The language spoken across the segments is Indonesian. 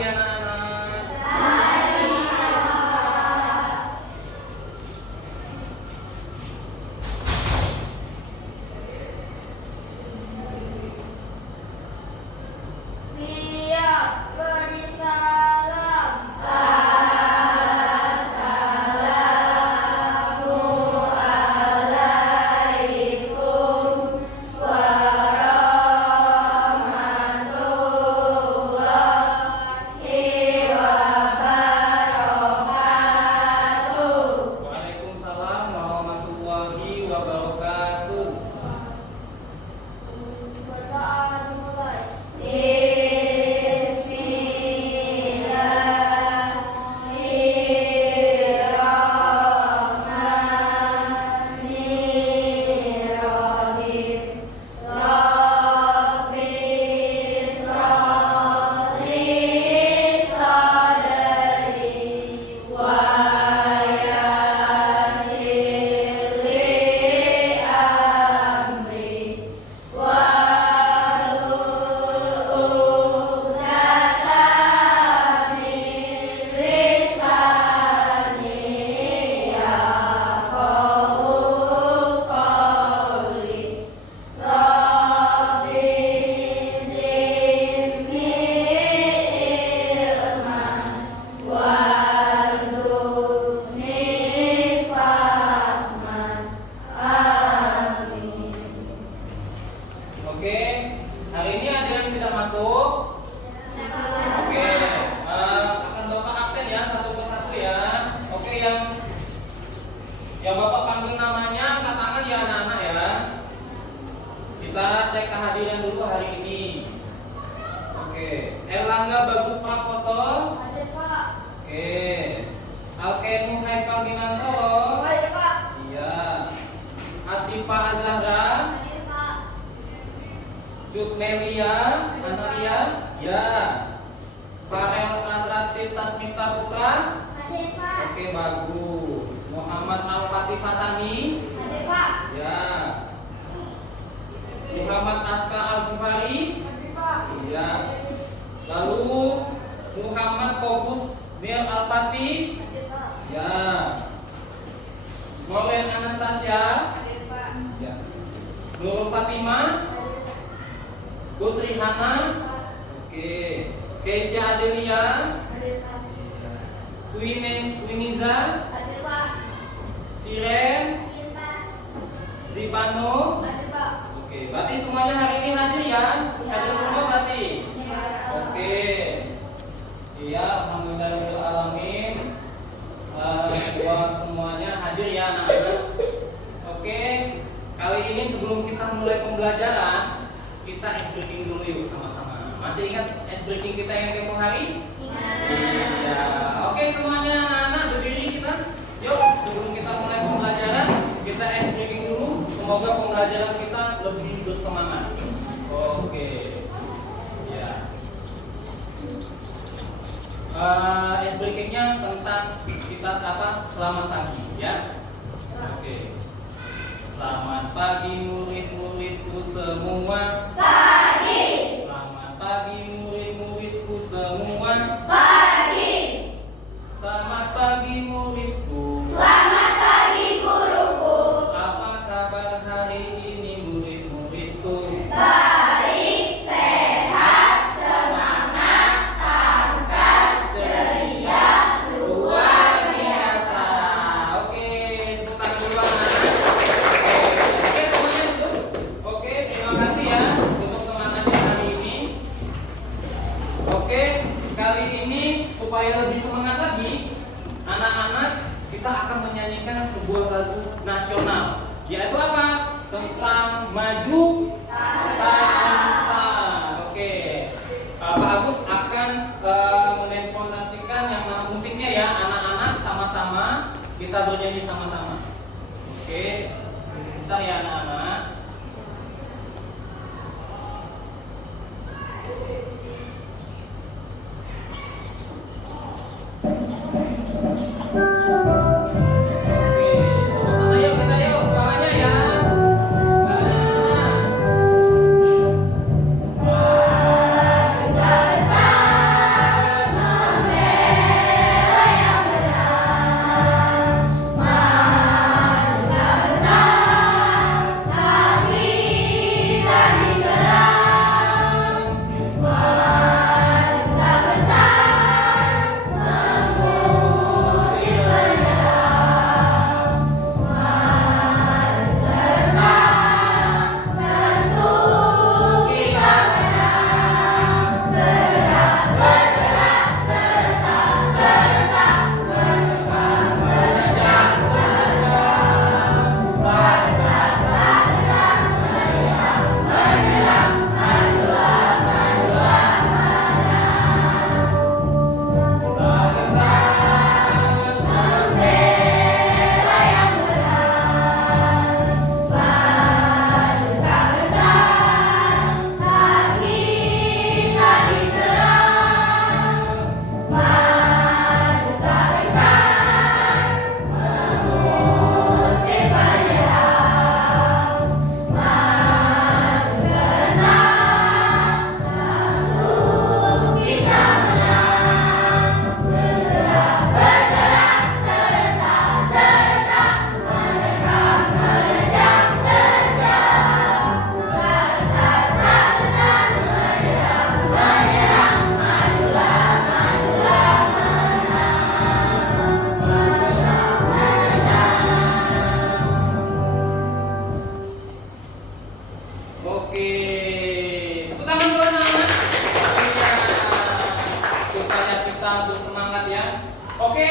pagi anak-anak. Siap beri salam. Assalamualaikum warahmatullahi wabarakatuh. Waalaikumsalam warahmatullahi wabarakatuh. Berdoa dimulai. Bismillahirrahmanirrahim. Rabbi isra'li sadri wa yassir li amri wahlul 'uqdatam min lisani yafqahu qawli. Rabbi zidni ilman warzuqni fahman. Amin. Oke, hari ini ada yang tidak masuk. Oke, akan Bapak absen ya satu persatu ya. Oke, yang Bapak panggil namanya angkat tangan ya anak-anak ya. Kita cek kehadiran dulu hari ini. Oke, Erlangga Bagus Prakoso. Hadir Pak. Oke, Alkenu Haikal Dinantoro. Hadir Pak. Iya. Asifa Azahra. Hadir Pak. Jutnelia, Analia, ya. Farel Rasid Sasmita Putra. Hadir Pak. Oke, bagus. Muhammad Al-Fatih Hasani, Hadir Pak. ya. Muhammad Aska Al-Bukhari, Hadir Pak. iya. Lalu Muhammad Kobus Nil Al-Fatih, Hadir Pak. ya. Molen Anastasia, Hadir Pak. ya. Nurul Fatimah, Putri Hana, oke. Keisha Adelia, Hadir Pak. Twiniza, Hadir Pak. Siren, Hadir Pak. Zipano. Hadir Pak. Oke, berarti semuanya hari ini hadir ya? Hadir semua berarti? Ya. Oke. Iya, alhamdulillahirrahmanirrahim. Buat semuanya hadir ya anak-anak. Oke, kali ini sebelum kita mulai pembelajaran, kita ice breaking dulu yuk sama-sama. Masih ingat ice breaking kita yang tempo hari? Iya. Oke, semuanya anak-anak berdiri kita. Yuk, sebelum kita mulai pembelajaran, kita ice breaking dulu. Semoga pembelajaran kita lebih bersemangat. Oke. Ya. Ice breakingnya tentang kita selamat pagi ya. Oke. Selamat pagi murid-muridku semua. Pagi. Selamat pagi murid-muridku semua. Pagi. Selamat pagi muridku. Selamat pagi guruku. Apa kabar hari ini murid-muridku? Baik, sehat, semangat, tangkas, ceria, luar biasa. Oke, tepuk tangan dulu anak. Oke, semuanya duduk. Oke, terima kasih ya untuk semangatnya hari ini. Oke, kali ini supaya lebih semangat lagi, anak-anak kita akan menyanyikan sebuah lagu nasional, yaitu apa? Tentang maju tanpa. Oke, Pak Agus akan menginformasikan yang musiknya ya, anak-anak sama-sama kita bernyanyi sama-sama. Oke, sebentar ya anak-anak. kita bersemangat ya. Oke,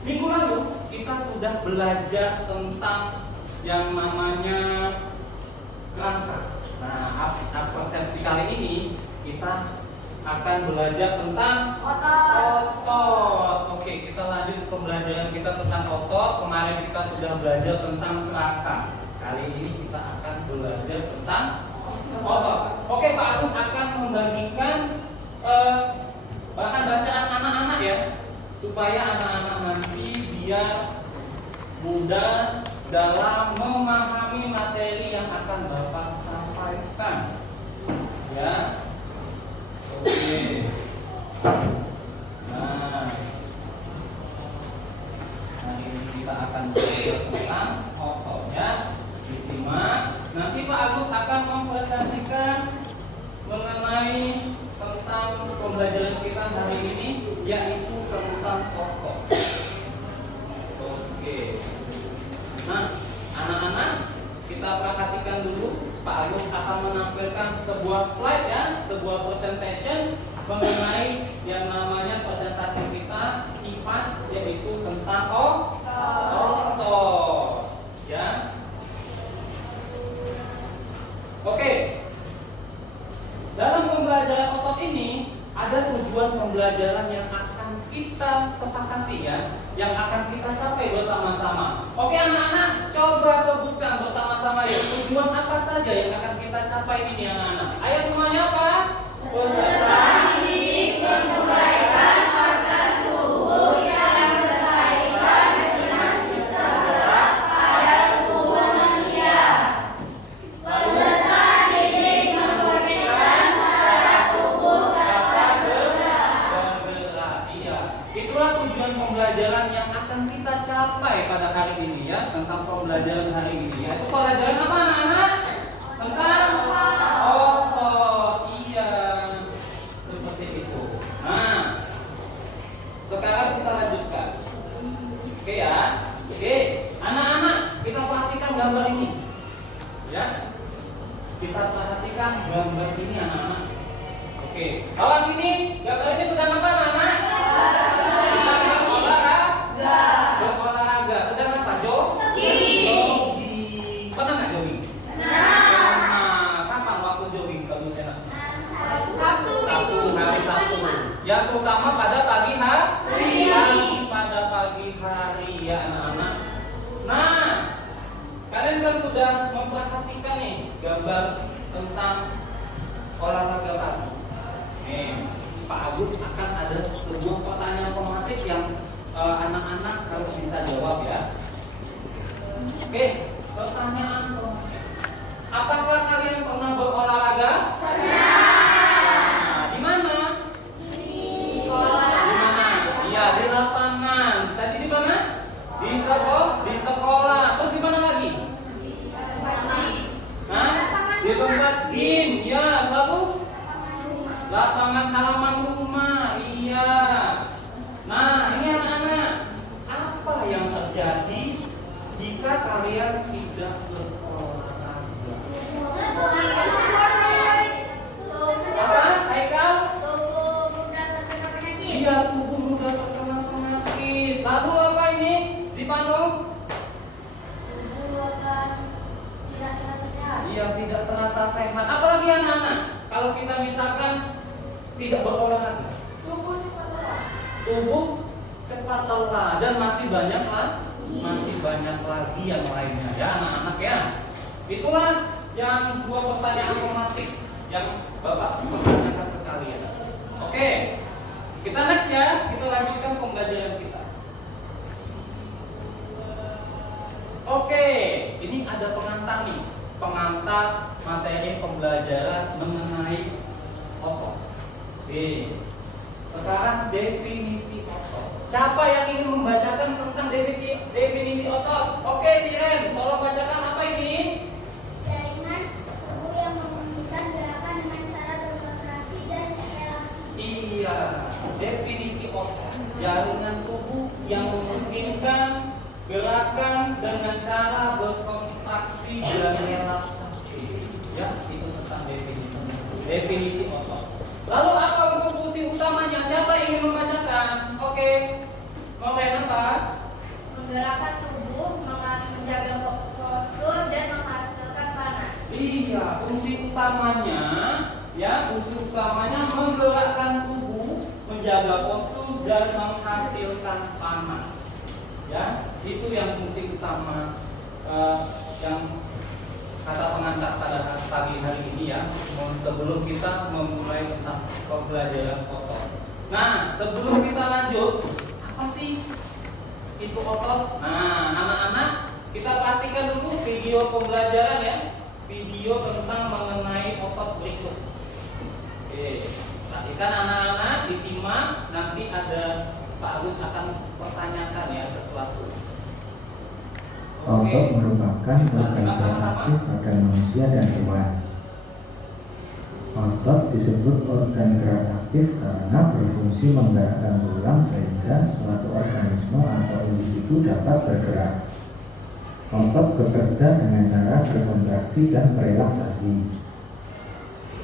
minggu lalu kita sudah belajar tentang yang namanya kerangka. Nah, persepsi kali ini kita akan belajar tentang otot. Oke, kita lanjut ke pembelajaran kita tentang otot. Kemarin kita sudah belajar tentang kerangka. Kali ini kita akan belajar tentang otot. Oke, Pak Agus akan membagikan bahan bacaan anak-anak ya, supaya anak-anak nanti biar mudah dalam memahami materi yang akan Bapak sampaikan. Ya. Oke. Nah, hari ini kita akan belajar tentang otot ya. Disimak. Nanti Pak Agus akan mempresentasikan mengenai tentang pembelajaran kita hari ini, yaitu tentang otot. Oke. Nah, anak-anak, kita perhatikan dulu. Pak Agus akan menampilkan sebuah slide ya, sebuah presentation mengenai yang namanya presentasi kita IPAS, yaitu tentang otot. Ya. Oke. Dalam pembelajaran otot ini ada tujuan pembelajaran yang akan kita sepakati ya, yang akan kita capai bersama-sama. Oke anak-anak, coba sebutkan bersama-sama ya, tujuan apa saja yang akan kita capai ini anak-anak. Ayo semuanya apa? Peserta didik menguraikan organ tubuh yang berkaitan dengan sistem gerak pada tubuh manusia. Peserta didik memurnikan cara tubuh dapat bergerak. Iya, itulah tujuan pembelajaran yang akan kita capai pada hari ini ya, tentang pembelajaran hari ini. Yaitu pelajaran apa anak-anak? Tentang otot. Iya, seperti itu. Nah, sekarang kita lanjutkan. Oke ya. Oke, anak-anak, kita perhatikan gambar ini. Ya. Kita perhatikan gambar ini anak-anak. Oke, awas ini, gambar ini sedang apa anak-anak? Sedang berolahraga. Sedang apa? Jogging. Pernah nggak jogging? Pernah. Kapan waktu jogging bagusnya? Sabtu, hari Sabtu. Yang terutama pada pagi hari. Pada pagi hari ya anak-anak. Nah, kalian kan sudah memperhatikan nih gambar tentang olahraga pagi. Pak Agus akan ada sebuah pertanyaan otomatis yang anak-anak harus bisa jawab ya. Oke, pertanyaan otomatis. Apakah kalian pernah berolahraga? Nah, di mana? Di mana? Iya, di lapangan. Tadi di mana? Di sekolah. Terus di mana lagi? Hah? Di tempat gym. Ya, lalu lapangan halaman rumah. Iya. Nah, ini anak-anak, apa yang terjadi jika kalian tidak berolahraga? Apa, Haikal? Iya, tubuh mudah terkena penyakit. Lalu apa ini, Zipano? Iya, tidak terasa sehat. Apalagi anak-anak, kalau kita misalkan tidak berolahraga, tubuh cepat lelah dan masih banyak lagi yang lainnya ya anak-anak ya. Itulah yang dua pertanyaan otomatis yang Bapak pertanyakan ke kalian. Oke, kita next ya, kita lanjutkan pembelajaran kita. Oke, ini ada pengantar nih, pengantar materi pembelajaran mengenai otot. Oke. Sekarang definisi otot. Siapa yang ingin membacakan tentang definisi otot? Oke, Siren, tolong bacakan apa ini? Jaringan tubuh yang memungkinkan gerakan dengan cara berkontraksi dan relaksi. Iya, definisi otot. Jaringan tubuh yang memungkinkan gerakan dengan cara berkontraksi dan relaksasi. Ya, itu tentang definisi otot. Lalu apa fungsi utamanya? Siapa menggerakkan tubuh, menjaga postur dan menghasilkan panas. Iya, fungsi utamanya menggerakkan tubuh, menjaga postur dan menghasilkan panas. Ya, itu yang fungsi utama yang kata pengantar pada pagi hari ini ya. Sebelum kita memulai tentang pembelajaran otot. Nah, sebelum kita lanjut, apa sih itu otot? Nah, anak-anak, kita perhatikan dulu video pembelajaran ya. Video tentang mengenai otot berikut. Oke, perhatikan anak-anak, disimak. Nanti ada Pak Agus akan pertanyakan ya sesuatu. Otot merupakan organ kreatif pada manusia dan hewan. Otot disebut organ gerak aktif karena berfungsi menggerakkan tulang sehingga suatu organisme atau individu dapat bergerak. Otot bekerja dengan cara berkontraksi dan merelaksasi.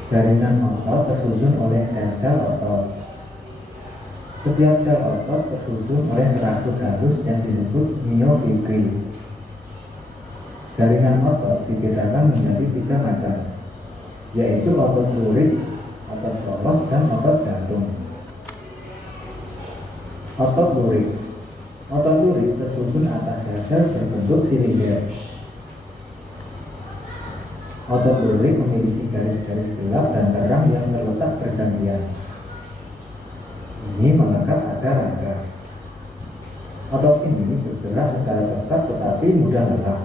Jaringan otot tersusun oleh sel-sel otot. Setiap sel otot tersusun oleh serabut halus yang disebut myofibrin. Jaringan otot dibedakan menjadi 3 macam, yaitu otot lurik, otot polos, dan otot jantung. Otot lurik. Otot lurik tersusun atas sel-sel berbentuk silinder. Otot lurik memiliki garis-garis gelap dan terang yang terletak bergantian. Ini melekat pada raga. Otot ini bergerak secara cepat tetapi mudah lelah.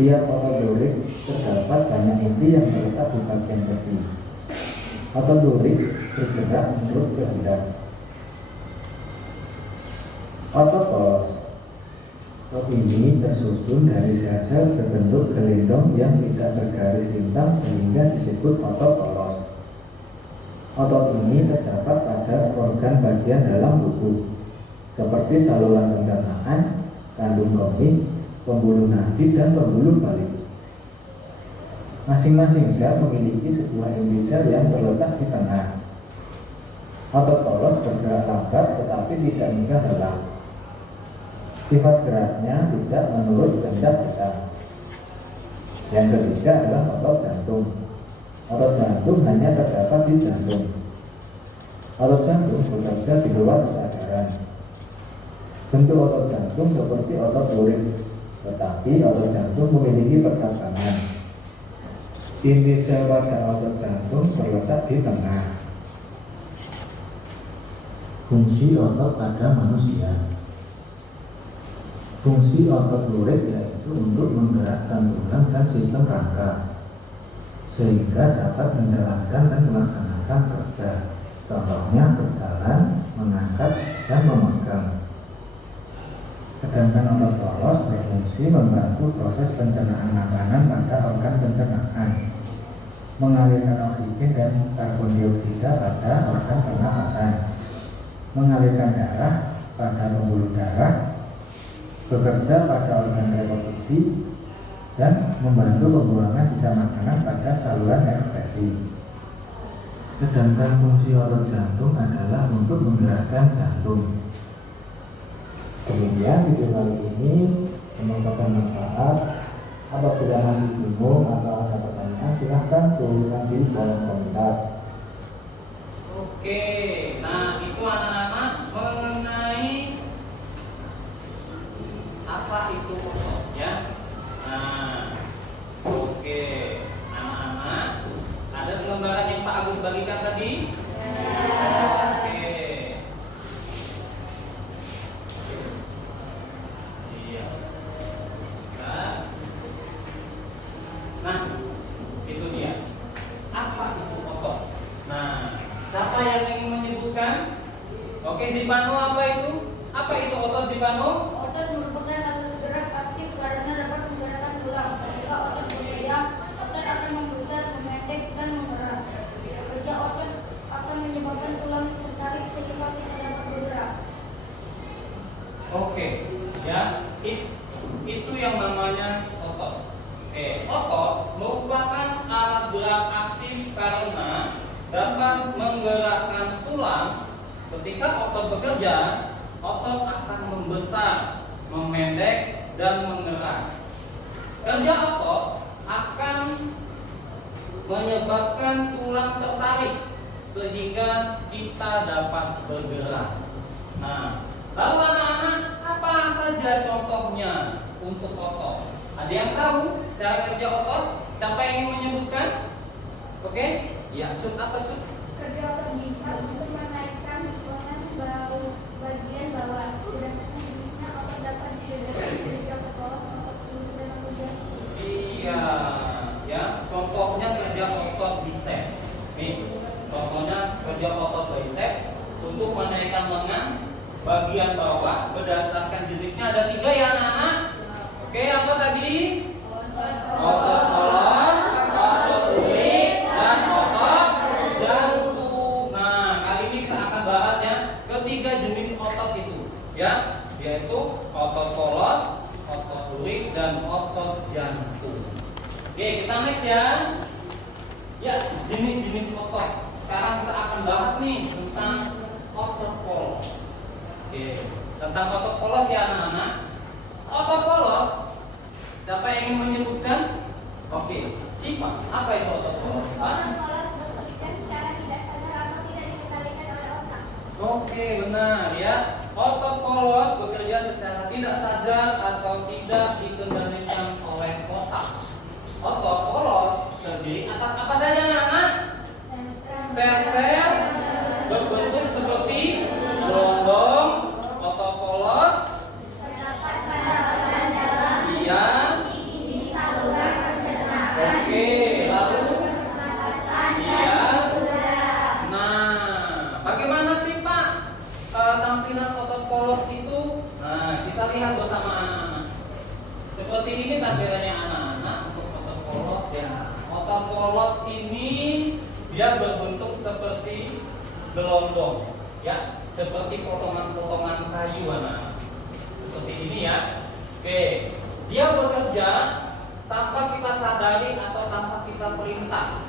Tiap otot lurik terdapat banyak inti yang terletak di bagian tepi. Otot lurik bergerak menurut kehendak. Otot polos. Otot ini tersusun dari sel-sel berbentuk gelendong yang tidak bergaris lintang sehingga disebut otot polos. Otot ini terdapat pada organ bagian dalam tubuh seperti saluran pencernaan, kandung kemih, pembuluh nadi, dan pembuluh balik. Masing-masing sel memiliki sebuah inti sel yang terletak di tengah. Otot polos bergerak lambat tetapi tidak mudah lelah. Sifat geraknya tidak menurut kehendak kita. Yang ketiga adalah otot jantung. Otot jantung hanya terdapat di jantung. Otot jantung bekerja di luar kesadaran. Bentuk otot jantung seperti otot lurik, tetapi otot jantung memiliki percabangan. Inti sel pada otot jantung terletak di tengah. Fungsi otot pada manusia. Fungsi otot lurik yaitu untuk menggerakkan tulang dan sistem rangka sehingga dapat menjalankan dan melaksanakan kerja. Contohnya berjalan, mengangkat, dan memegang. Sedangkan otot polos berfungsi membantu proses pencernaan makanan pada organ pencernaan, mengalirkan oksigen dan karbon dioksida pada organ pernapasan, mengalirkan darah pada pembuluh darah, bekerja pada organ reproduksi, dan membantu pembuangan sisa makanan pada saluran ekskresi. Sedangkan fungsi otot jantung adalah untuk menggerakkan jantung. Demikian video kali ini, semoga bermanfaat. Apabila masih bingung atau ada pertanyaan, silahkan tuliskan di kolom komentar. Oke, nah itu anak-anak mengenai apa itu otot ya. Nah, oke, anak-anak, ada gambaran yang Pak Agus bagikan tadi? Oke. Iya. Nah, itu dia. Apa itu otot? Nah, siapa yang ingin menyebutkan? Oke, Zipano, apa itu? Apa itu otot, Zipano? Otot merupakan alat gerak aktif karena dapat menggerakkan tulang. Ketika otot bekerja, otot akan membesar, memendek, dan mengeras. Kerja otot akan menyebabkan tulang tertarik sehingga tidak dapat bergerak. Oke, ya, itu yang namanya otot. Otot merupakan alat gerak aktif karena dapat menggerakkan tulang. Ketika otot bekerja, otot akan membesar, memendek, dan mengeras. Kerja otot akan menyebabkan tulang tertarik sehingga kita dapat bergerak. Nah, lalu anak-anak, apa saja contohnya untuk otot? Ada yang tahu cara kerja otot? Siapa yang ingin menyebutkan? Oke? Ya, Cut, apa Cut? Kerja otot bisa untuk menaikkan lengan bagian bawah. Gerakan jenisnya otot dapat dibedakan menjadi otot polos, otot tinggi, dan otot jangkau. Iya, ya. Contohnya kerja otot bicep. Nih, contohnya kerja otot bicep untuk menaikkan lengan bagian bawah berdasarkan jenisnya ada 3 ya anak-anak. Oke, apa tadi? Otot polos, otot ulik, dan otot jantung. Nah, kali ini kita akan bahas ya ketiga jenis otot itu, ya, yaitu otot polos, otot ulik, dan otot jantung. Oke, kita next ya. Ya, jenis-jenis otot. Sekarang kita akan bahas nih tentang otot polos. Oke, tentang otot polos ya anak-anak. Otot polos, siapa yang ingin menyebutkan? Oke, Sipa, apa itu otot polos? Otot polos bekerja secara tidak sadar atau tidak dikendalikan oleh otak. Oke, benar ya. Otot polos bekerja secara tidak sadar atau tidak dikendalikan oleh otak. Otot polos terdiri atas apa saja anak-anak? Sel-sel berbentuk seperti gelombang. Otot polos iya. Oke, lalu iya. Nah, bagaimana sih Pak tampilan otot polos itu? Nah, kita lihat bersama anak-anak. Seperti ini tampilannya anak-anak untuk otot polos ya. Otot polos ini dia berbentuk seperti gelondong, ya, seperti potongan-potongan kayu anak. Seperti ini ya. Oke, dia bekerja tanpa kita sadari atau tanpa kita perintah.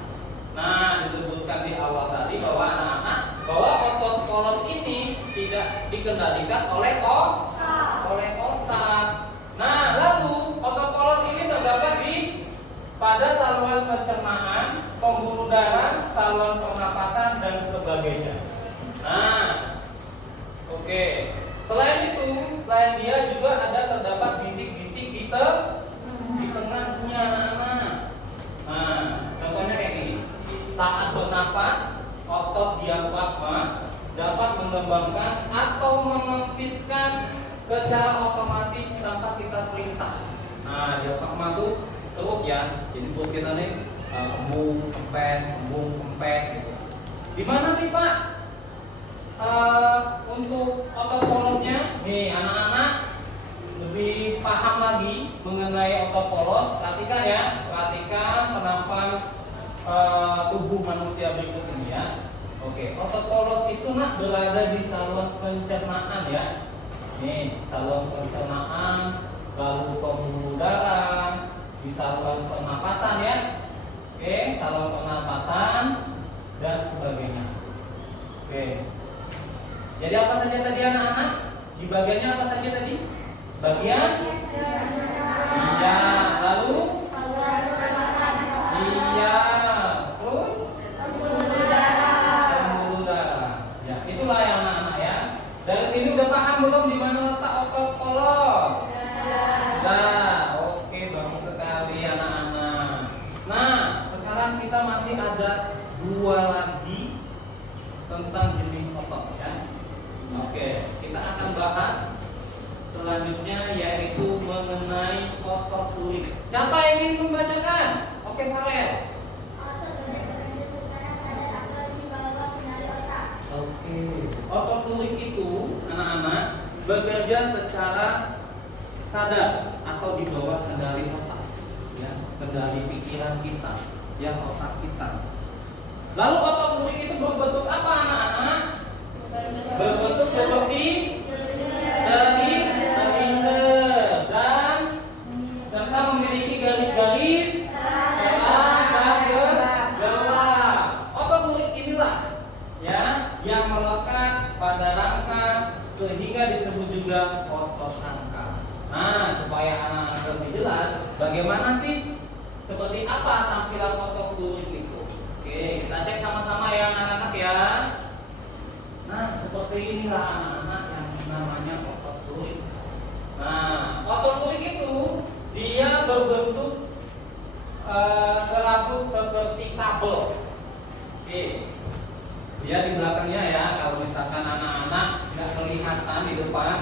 Nah, disebutkan di awal tadi bahwa anak-anak bahwa otot polos ini tidak dikendalikan oleh otak. Nah, lalu otot polos ini terdapat pada saluran pencernaan, pembuluh darah, saluran pernapasan, dan sebagainya. Nah, oke. Selain dia juga ada terdapat bintik-bintik di tengahnya anak-anak. Nah, contohnya kayak gini. Saat bernapas, otot diafragma dapat mengembangkan atau mengempiskan secara otomatis tanpa kita perintah. Nah, diafragma itu terus ya, jadi buat kita nih kembung, kempes gitu. Di mana sih Pak untuk otot polosnya? Nih anak-anak lebih paham lagi mengenai otot polos. Perhatikan ya, perhatikan penampakan tubuh manusia berikut ini ya. Oke, otot polos itu nak berada di saluran pencernaan ya. Nih saluran pencernaan, lalu pembuluh darah, di saluran pernapasan ya. Oke, saluran pernapasan dan sebagainya. Oke. Jadi apa saja tadi anak-anak? Di bagiannya apa saja tadi? Bagian? Iya. Lalu? Iya. Terus? Pembuluh darah. Ya, itulah ya anak-anak ya. Dari sini udah paham belum di mana letak otot polos? Nah, oke, bagus sekali anak-anak. Nah, sekarang kita masih ada 2 lagi tentang jenis otot ya. Oke, kita akan bahas selanjutnya yaitu mengenai otot ulik. Siapa yang ingin membacakan? Oke, Farel. Otot bekerja secara sadar atau di bawah kendali otak. Oke, otot ulik itu anak-anak bekerja secara sadar atau di bawah kendali otak, ya, kendali pikiran kita, ya, otak kita. Lalu otot ulik itu berbentuk apa anak-anak? Berbentuk seperti silinder dan serta memiliki garis-garis terang dan gelap. Otot ulik inilah ya yang melekat pada rangka sehingga disebut juga otot rangka. Nah, supaya anak-anak lebih jelas, bagaimana sih, seperti apa tampilan otot fluid itu? Oke, kita cek sama-sama ya anak-anak ya. Nah, seperti inilah anak-anak yang namanya otot fluid. Nah, otot fluid itu dia berbentuk serabut seperti kabel. Oke, dia di belakangnya ya. Kalau misalkan anak-anak nggak kelihatan di depan,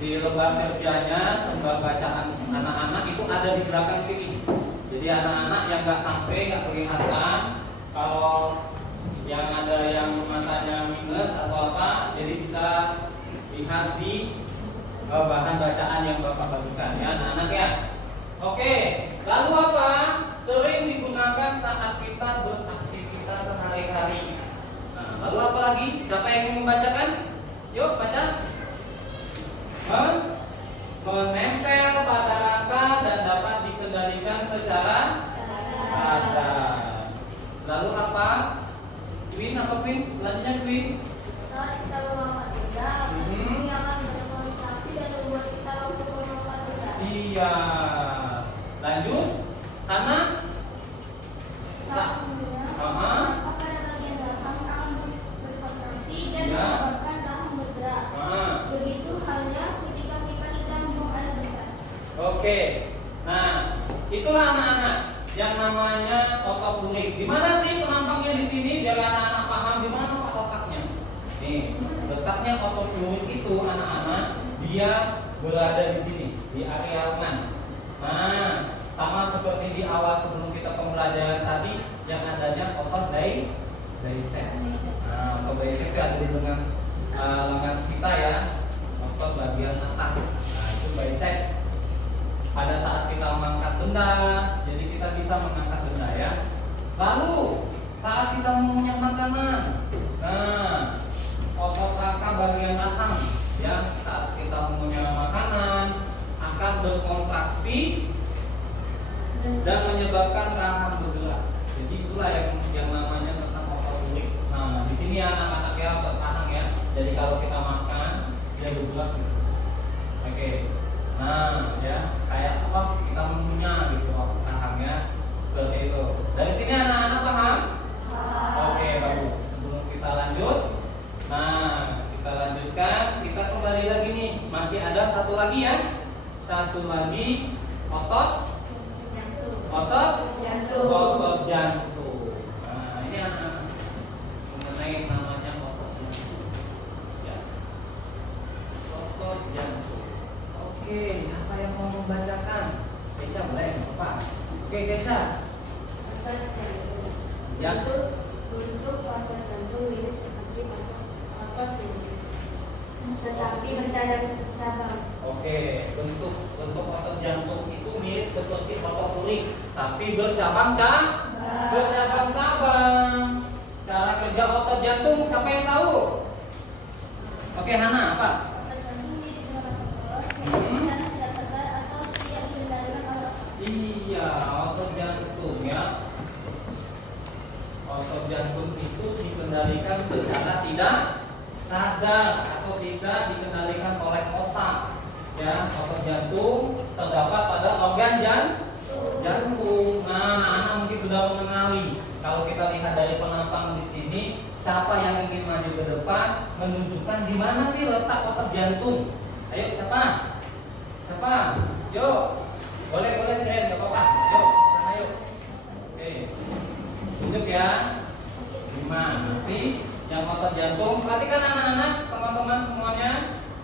di lembar kerjanya, lembar bacaan anak-anak itu ada di belakang sini. Jadi anak-anak yang nggak sampai nggak kelihatan, kalau yang ada yang matanya minus atau apa, jadi bisa lihat di bahan bacaan yang Bapak bagikan ya anak-anak ya. Oke, lalu apa? Sering digunakan saat kita beraktivitas sehari-hari. Nah, lalu apa lagi? Siapa yang ingin membacakan? Yuk baca. Menempel pada rangka dan dapat dikendalikan secara sadar. Lalu apa? Queen apa Queen? Selanjutnya Queen. Iya. Lanjut. Hana. Begitu halnya ketika kita sedang membuang air besar. Oke. Nah, itulah anak-anak yang namanya otot fluid. Di mana sih penampaknya di sini biar anak-anak paham di mana otaknya. Nih, letaknya otot fluid itu anak-anak dia berada di sini, di area lengan. Nah, sama seperti di awal sebelum kita pembelajaran tadi yang adanya otot bicep. Nah, otot bicep itu ada di lengan kita ya, otot bagian atas. Nah, itu bicep. Pada saat kita mengangkat benda, jadi kita bisa mengangkat benda ya. Lalu saat kita mengunyah makanan, nah otot rangka bagian rahang ya, saat kita mengunyah makanan akan berkontraksi dan menyebabkan rahang bergerak. Jadi itulah yang namanya tentang otot fluid. Nah di sini ya anak-anak ya, otot rahang ya. Jadi kalau kita makan dia bergerak gitu. Oke. Nah, ya kayak apa kita mengunyah gitu rahangnya seperti itu. Dari sini anak-anak paham? Oke, bagus. Sebelum kita lanjut, nah kita lanjutkan. Kita kembali lagi nih. Masih ada satu lagi ya. Satu lagi otot Jantung. Otot jantung. Nah, ini anak-anak mengenai namanya otot jantung. Ya. Otot jantung. Oke, siapa yang mau membacakan? Keisha boleh, Bapak. Oke, Keisha. Ya. Bentuk otot jantung mirip seperti otot lutut, tetapi bercabang cabang. Oke, bentuk otot jantung itu mirip seperti otot fluid, tapi bercabang-cabang. Cara kerja otot jantung siapa yang tahu? Oke, Hana, apa? Iya, otot jantung ya. Otot jantung itu dikendalikan secara tidak sadar atau tidak dikendalikan oleh otak. Ya, otot jantung terdapat pada organ jantung. Nah, anak-anak mungkin sudah mengenali. Kalau kita lihat dari penampang di sini, siapa yang ingin maju ke depan menunjukkan di mana sih letak otot jantung? Ayo siapa? Siapa? Yuk. Boleh share, nggak apa-apa. Yuk, sana yuk. Oke. Tunjuk ya. Gimana sih yang otot jantung? Perhatikan anak-anak, teman-teman semuanya.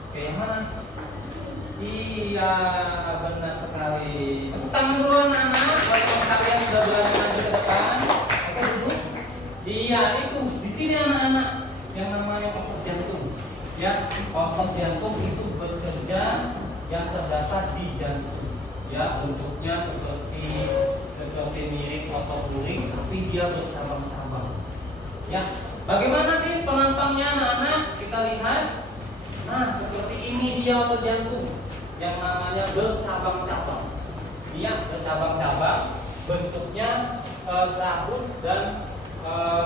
Oke, yang mana? Iya, benar sekali. Tepuk tangan dulu anak-anak. Kalau kalian sudah berani maju ke depan. Oke, duduk. Iya, itu di sini anak-anak yang namanya otot jantung. Ya, otot jantung itu bekerja yang terdasar di jantung. Ya, bentuknya seperti mirip otot fluid, tapi dia bercabang-cabang. Ya, bagaimana sih penampangnya anak-anak? Kita lihat. Nah, seperti ini dia otot jantung yang namanya bercabang-cabang. Dia bercabang-cabang, bentuknya serabut dan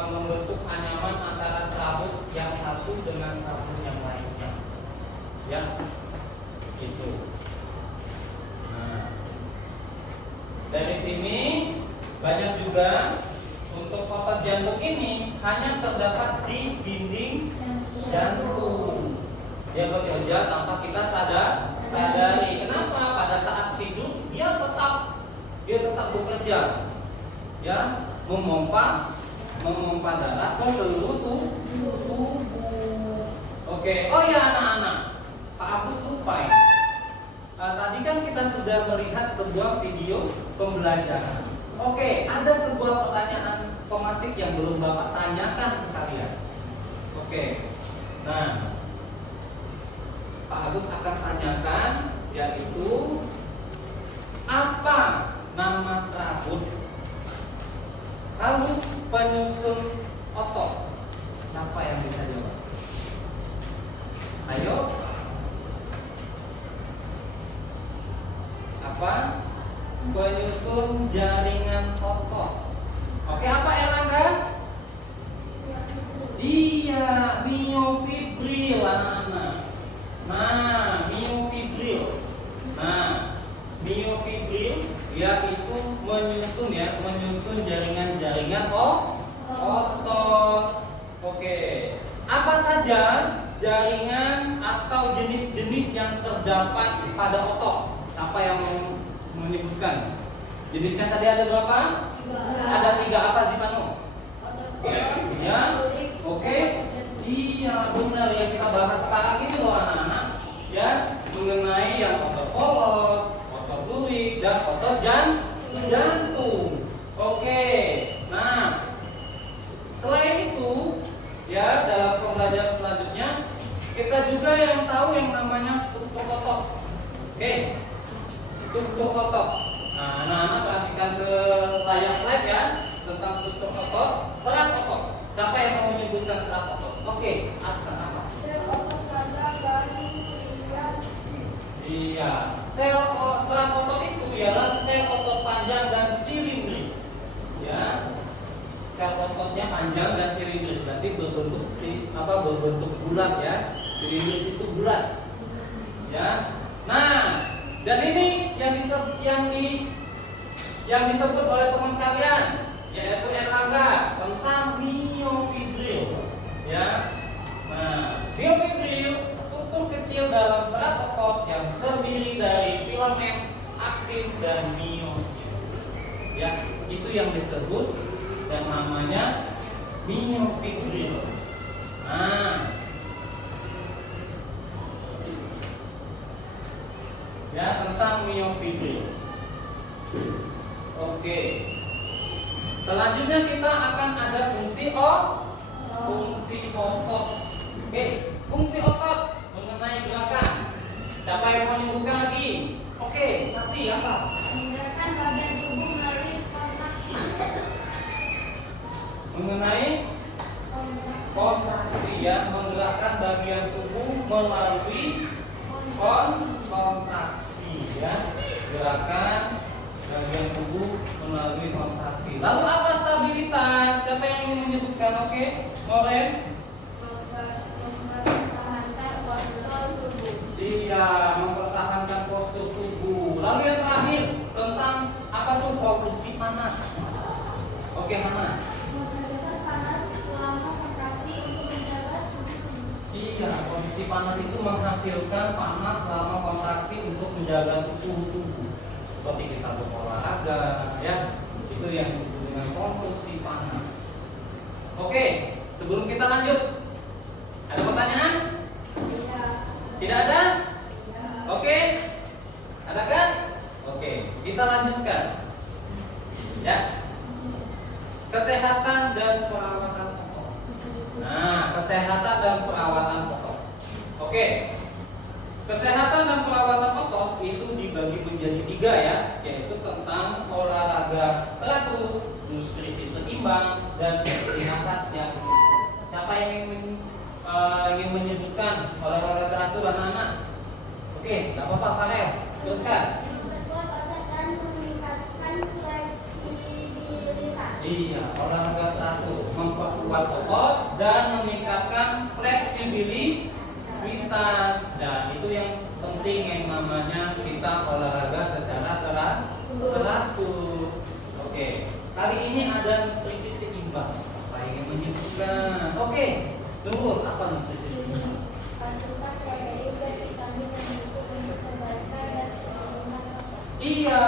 membentuk anyaman antara serabut yang satu dengan serabut yang lainnya. Ya, itu. Dari sini banyak juga untuk otot jantung ini hanya terdapat di dinding jantung. Dia bekerja tanpa kita sadari. Kenapa? Pada saat tidur dia tetap bekerja, ya, memompa darah ke seluruh tubuh. Oke. Oh ya anak-anak, Pak Agus lupa ya. Tadi kan kita sudah melihat sebuah video pembelajaran. Oke, ada sebuah pertanyaan tematik yang belum Bapak tanyakan ke kalian. Oke. Nah, Pak Agus akan tanyakan, yaitu apa nama serabut halus penyusun otot? Siapa yang bisa jawab? Ayo. Apa? Penyusun jaringan otot. Oke, apa Erlangga? Iya, miofibril anak-anak. Nah, miofibril dia itu menyusun jaringan-jaringan otot. Oke. Apa saja jaringan atau jenis-jenis yang terdapat pada otot? Apa yang menyebutkan? Jenisnya tadi ada berapa? Ada 3. Apa sih Panu? Ya, oke. Iya, benar yang kita bahas sekarang ini loh anak-anak. Ya, mengenai yang otot polos, otot lurik, dan otot jantung. Oke. Nah, selain itu, ya dalam pembelajaran selanjutnya kita juga yang tahu yang namanya struktur otot. Oke. Struktur otot. Nah, anak-anak perhatikan ke layar slide ya tentang struktur otot, serat otot. Siapa yang mau menyebutkan serat otot? Oke, Askan apa? Sel otot panjang dari silindris. Iya, serat otot itu ialah sel otot panjang dan silindris. Ya, sel ototnya panjang dan silindris, berarti berbentuk bulat ya. Silindris itu bulat. Ya. Nah, dan ini yang disebut oleh teman kalian, yaitu Erlangga, tentang miofibril. Ya. Nah, miofibril struktur kecil dalam serat otot yang terdiri dari filamen aktin dan miosin. Ya, itu yang disebut dan namanya miofibril. Nah, ya tentang miofibril. Oke. Selanjutnya kita akan ada fungsi otot. Oke, fungsi otot mengenai gerakan. Siapa yang mau menyebutkan lagi? Oke, Sakti apa? Menggerakkan bagian tubuh melalui kontraksi. Mengenai kontraksi ya, menggerakkan bagian tubuh melalui kontraksi ya. Gerakan bagian tubuh melalui kontraksi. Lalu apa stabilitas? Siapa yang ingin menyebutkan? Oke, Moren. Mempertahankan postur tubuh. Iya, mempertahankan postur tubuh. Lalu yang terakhir tentang apa tuh produksi panas? Oke, Hana. Menghasilkan panas selama kontraksi untuk menjaga suhu tubuh. Iya, kondisi panas itu menghasilkan panas selama kontraksi untuk menjaga suhu tubuh. Seperti kita berolahraga, ya, itu yang disebut dengan produksi panas. Oke, sebelum kita lanjut, ada pertanyaan? Tidak ada? Oke, ada kan? Oke, kita lanjutkan. Ya, kesehatan dan perawatan otot. Nah, kesehatan dan perawatan otot. Oke, kesehatan dan perawatan otot itu dibagi menjadi 3 ya, yaitu tentang olahraga teratur, nutrisi seimbang, dan istirahat yang cukup. Siapa yang ingin menyebutkan olahraga teratur anak-anak? Oke, nggak apa-apa, Farel, teruskan. Memperkuat otot dan meningkatkan fleksibilitas. Iya, olahraga teratur memperkuat otot dan meningkatkan fleksibilitas. Dan itu yang penting yang namanya kita olahraga secara teratur. Kali ini ada nutrisi seimbang. Apa yang menyebutkan? Oke, tunggu apa nutrisi seimbang? Asupan protein dan vitamin yang cukup untuk kebaikan dan pertumbuhan otot. Iya,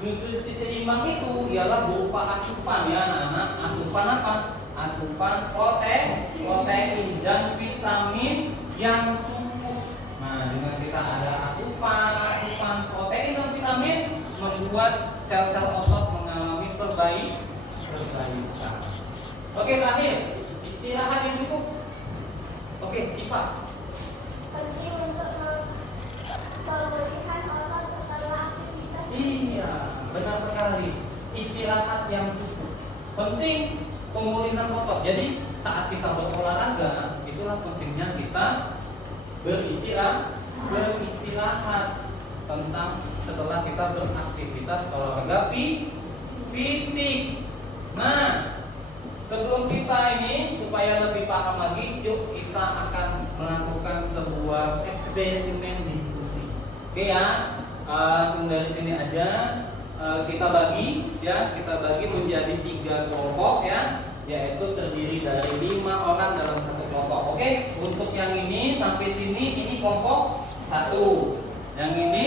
nutrisi seimbang itu ialah berupa asupan ya anak-anak. Asupan apa? Asupan protein dan vitamin yang cukup. Nah, dengan kita ada asupan protein dan vitamin membuat sel-sel otot mengalami perbaikan. Oke, terakhir istirahat yang cukup. Oke, Sipa. Penting untuk pemulihan otot setelah aktivitas. Iya, benar sekali. Istirahat yang cukup. Penting pemulihan otot. Jadi saat kita berolahraga, itulah pentingnya kita beristirahat tentang setelah kita beraktivitas olahraga fisik. Nah, sebelum kita ini supaya lebih paham lagi, yuk kita akan melakukan sebuah eksperimen diskusi. Oke ya, langsung dari sini aja. Kita bagi menjadi 3 kelompok ya, yaitu terdiri dari 5 orang dalam satu kelompok. Oke, untuk yang ini sampai sini ini kelompok 1. Yang ini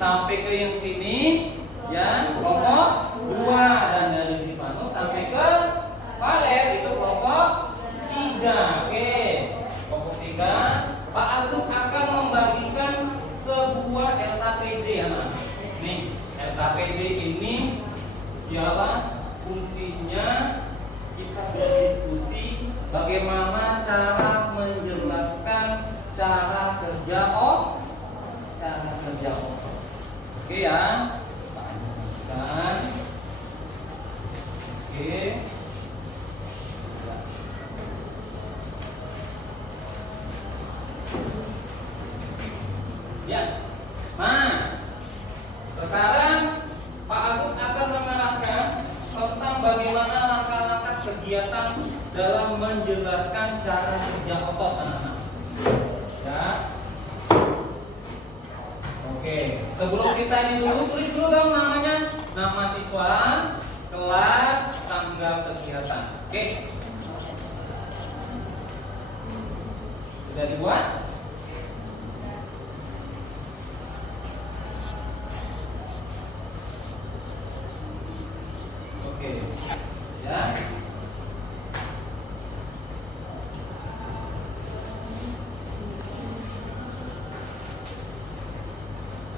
sampai ke yang sini ya kelompok 2, dan dari Rifanu sampai ke Valer itu kelompok 3. Oke, kelompok 3. Pak Agus akan membagikan sebuah LKPD ya. Nih, LKPD ini ialah fungsinya kita berdiskusi bagaimana cara menjelaskan cara kerja otot. Oke ya, Pak Agus masukkan. Oke. Ya. Nah, sekarang Pak Agus akan mengarahkan tentang bagaimana langkah-langkah kegiatan dalam menjelaskan cara kerja otot anak-anak. Ya. Oke, sebelum kita ini dulu tulis dulu dong namanya, nama siswa, kelas, tanggal kegiatan. Oke. Sudah dibuat? Oke. Ya.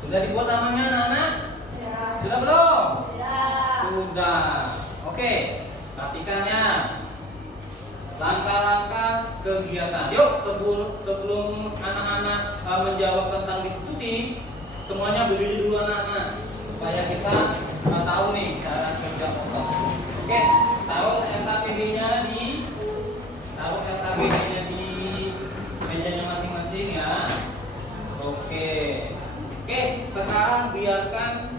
Sudah dibuat namanya anak-anak? Sudah belum? Sudah. Oke. Perhatikan ya. Langkah-langkah kegiatan. Yuk, sebelum anak-anak menjawab tentang diskusi, semuanya berdiri dulu anak-anak supaya kita tahu nih cara kerja otot. Oke, taruh LKPD-nya di mejanya masing-masing ya. Oke, sekarang biarkan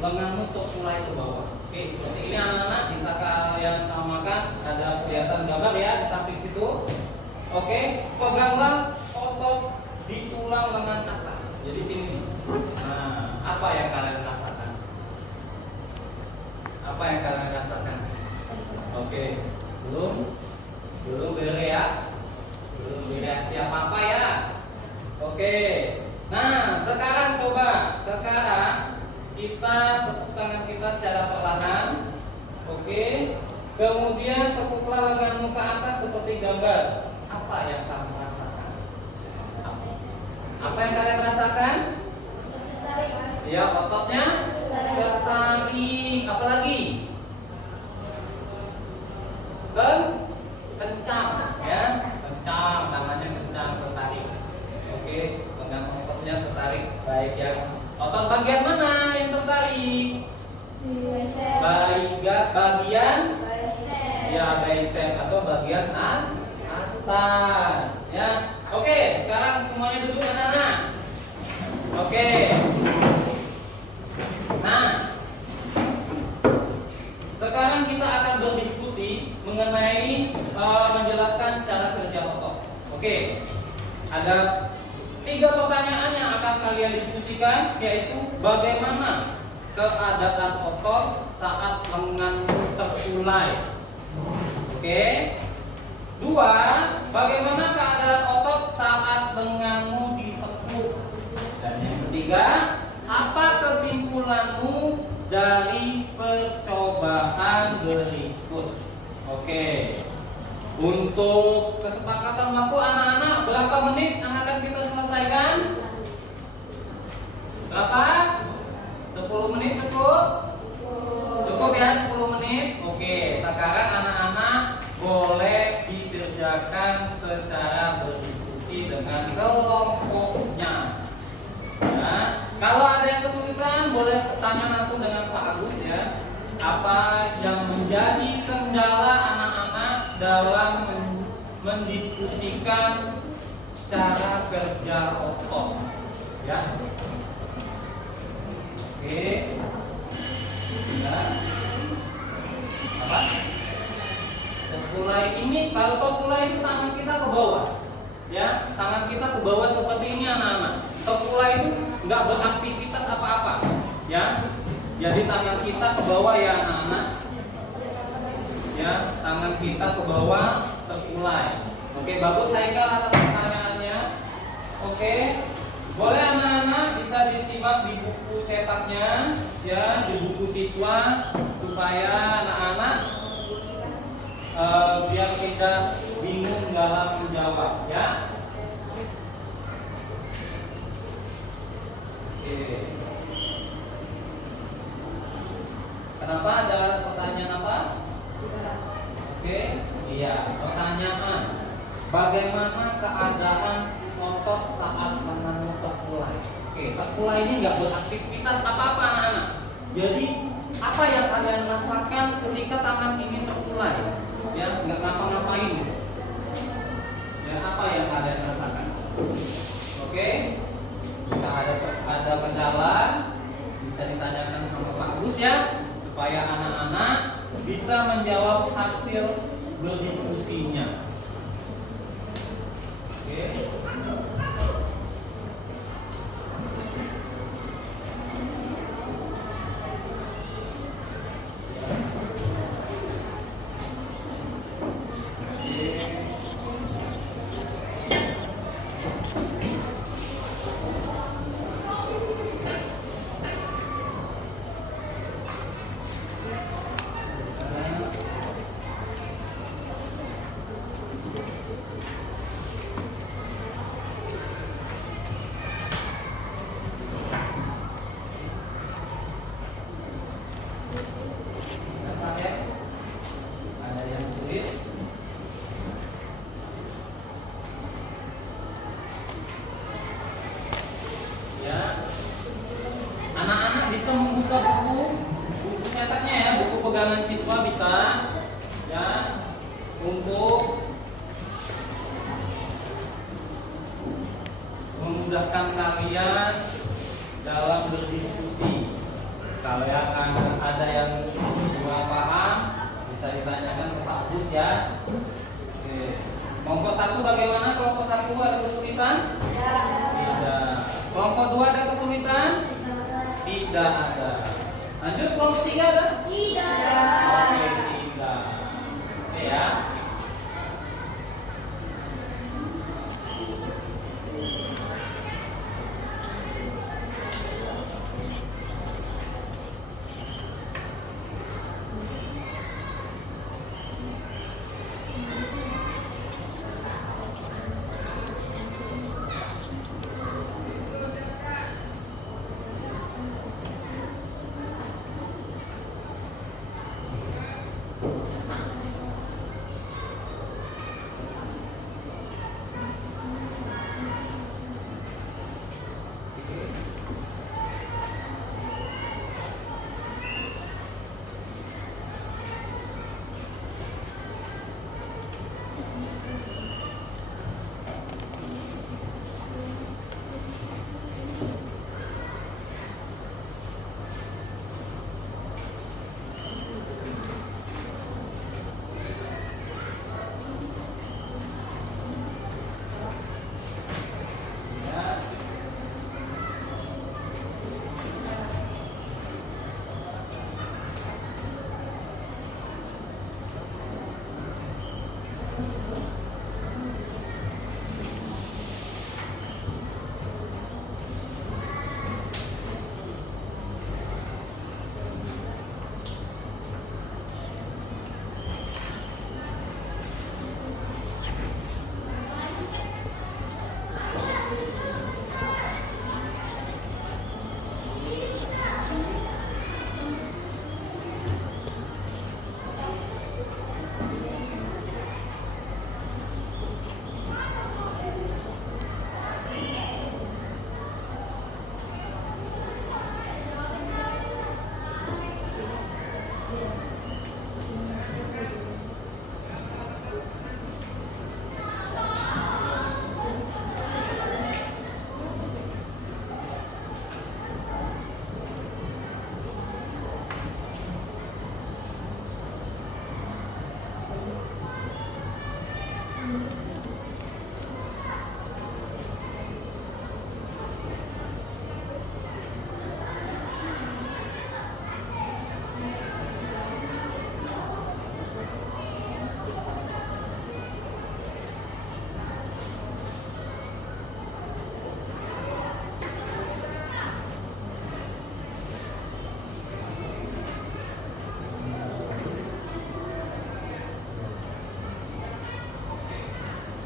lenganmu untuk mulai ke bawah. Oke, seperti ini anak-anak, bisa kalian samakan, ada kelihatan gambar ya di samping situ. Oke, peganglah otot di tulang lengan atas. Jadi sini. Nah, apa yang kalian rasakan? Oke, belum beres ya. Belum bereaksi apa-apa ya. Oke. Nah, sekarang kita tepuk tangan kita secara perlahan. Oke. Kemudian tepuklah lenganmu ke atas seperti gambar. Apa yang kamu rasakan? Apa yang kalian rasakan? Ya, ototnya tertarik. Apa lagi? Kencang ya. Kencang, tangannya kencang, tertarik. Oke, pegang ototnya tertarik. Baik ya. Otot bagian mana yang tertarik? Bagian ya bicep atau bagian atas ya. Oke, sekarang semuanya duduk anak-anak. Oke. Nah, sekarang kita akan berdiskusi mengenai menjelaskan cara kerja otot. Oke. Ada 3 pertanyaan yang akan kalian diskusikan, yaitu bagaimana keadaan otot saat lenganmu terkulai. Oke. 2. Bagaimana keadaan otot saat lenganmu ditekuk? Dan yang ketiga, apa kesimpulanmu dari percobaan berikut? Oke. Untuk kesepakatan waktu anak-anak, berapa menit yang akan kita selesaikan? Berapa? 10 menit cukup? Cukup ya 10 menit? Oke, sekarang anak-anak boleh dikerjakan secara berdiskusi dengan kelompoknya. Nah, kalau ada yang kesulitan boleh tanya langsung dengan Pak Agus ya. Apa yang menjadi kendala anak-anak dalam mendiskusikan cara kerja otot? Ya. Oke. Nah, apa? Terkulai ini, kalau terkulai itu tangan kita ke bawah, ya, tangan kita ke bawah seperti ini anak-anak. Terkulai itu nggak beraktivitas apa-apa, ya. Jadi tangan kita ke bawah ya anak-anak, ya, tangan kita ke bawah terkulai. Oke, bagus Haikal atas pertanyaannya. Oke, boleh anak-anak bisa disimak di buku cetaknya, ya, di buku siswa supaya anak-anak biar tidak bingung dalam menjawab, ya. Oke. Kenapa ada pertanyaan apa? Oke, iya, pertanyaan. Bagaimana keadaan otot saat lenganmu terkulai? Oke, terkulai ini nggak beraktivitas apa-apa anak-anak. Jadi apa yang kalian rasakan ketika tangan ini terkulai? Ya, nggak ngapa-ngapain. Ya, apa yang kalian rasakan? Oke, jika ada kendala bisa ditanyakan sama Pak Gus ya, supaya anak-anak bisa menjawab hasil berdiskusinya. Oke. Pegangan siswa bisa ya untuk memudahkan kalian dalam berdiskusi. Kalau yang ada yang kurang paham bisa ditanyakan ke Pak Agus ya. Oke. Kelompok 1 bagaimana? Kelompok 1 ada kesulitan? Tidak. Kelompok 2 ada kesulitan? Tidak ada. Lanjut, kelompok 3 ada? Tidak. Oke, tidak. Oke ya.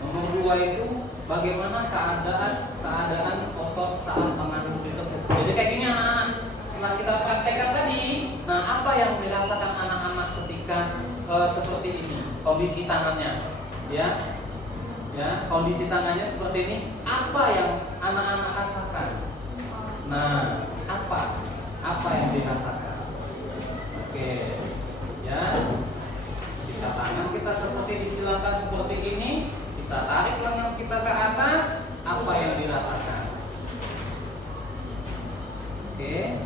Nomor 2 itu bagaimana keadaan otot saat mengambil ditekuk. Jadi kayak gini anak-anak. Setelah kita praktekkan tadi, nah apa yang dirasakan anak-anak ketika seperti ini kondisi tangannya, ya, kondisi tangannya seperti ini, apa yang anak-anak rasakan? Nah, apa yang dirasakan? Oke, ya, jika tangan kita seperti disilakan seperti ini, kita tarik lengan kita ke atas, apa yang dirasakan? Oke.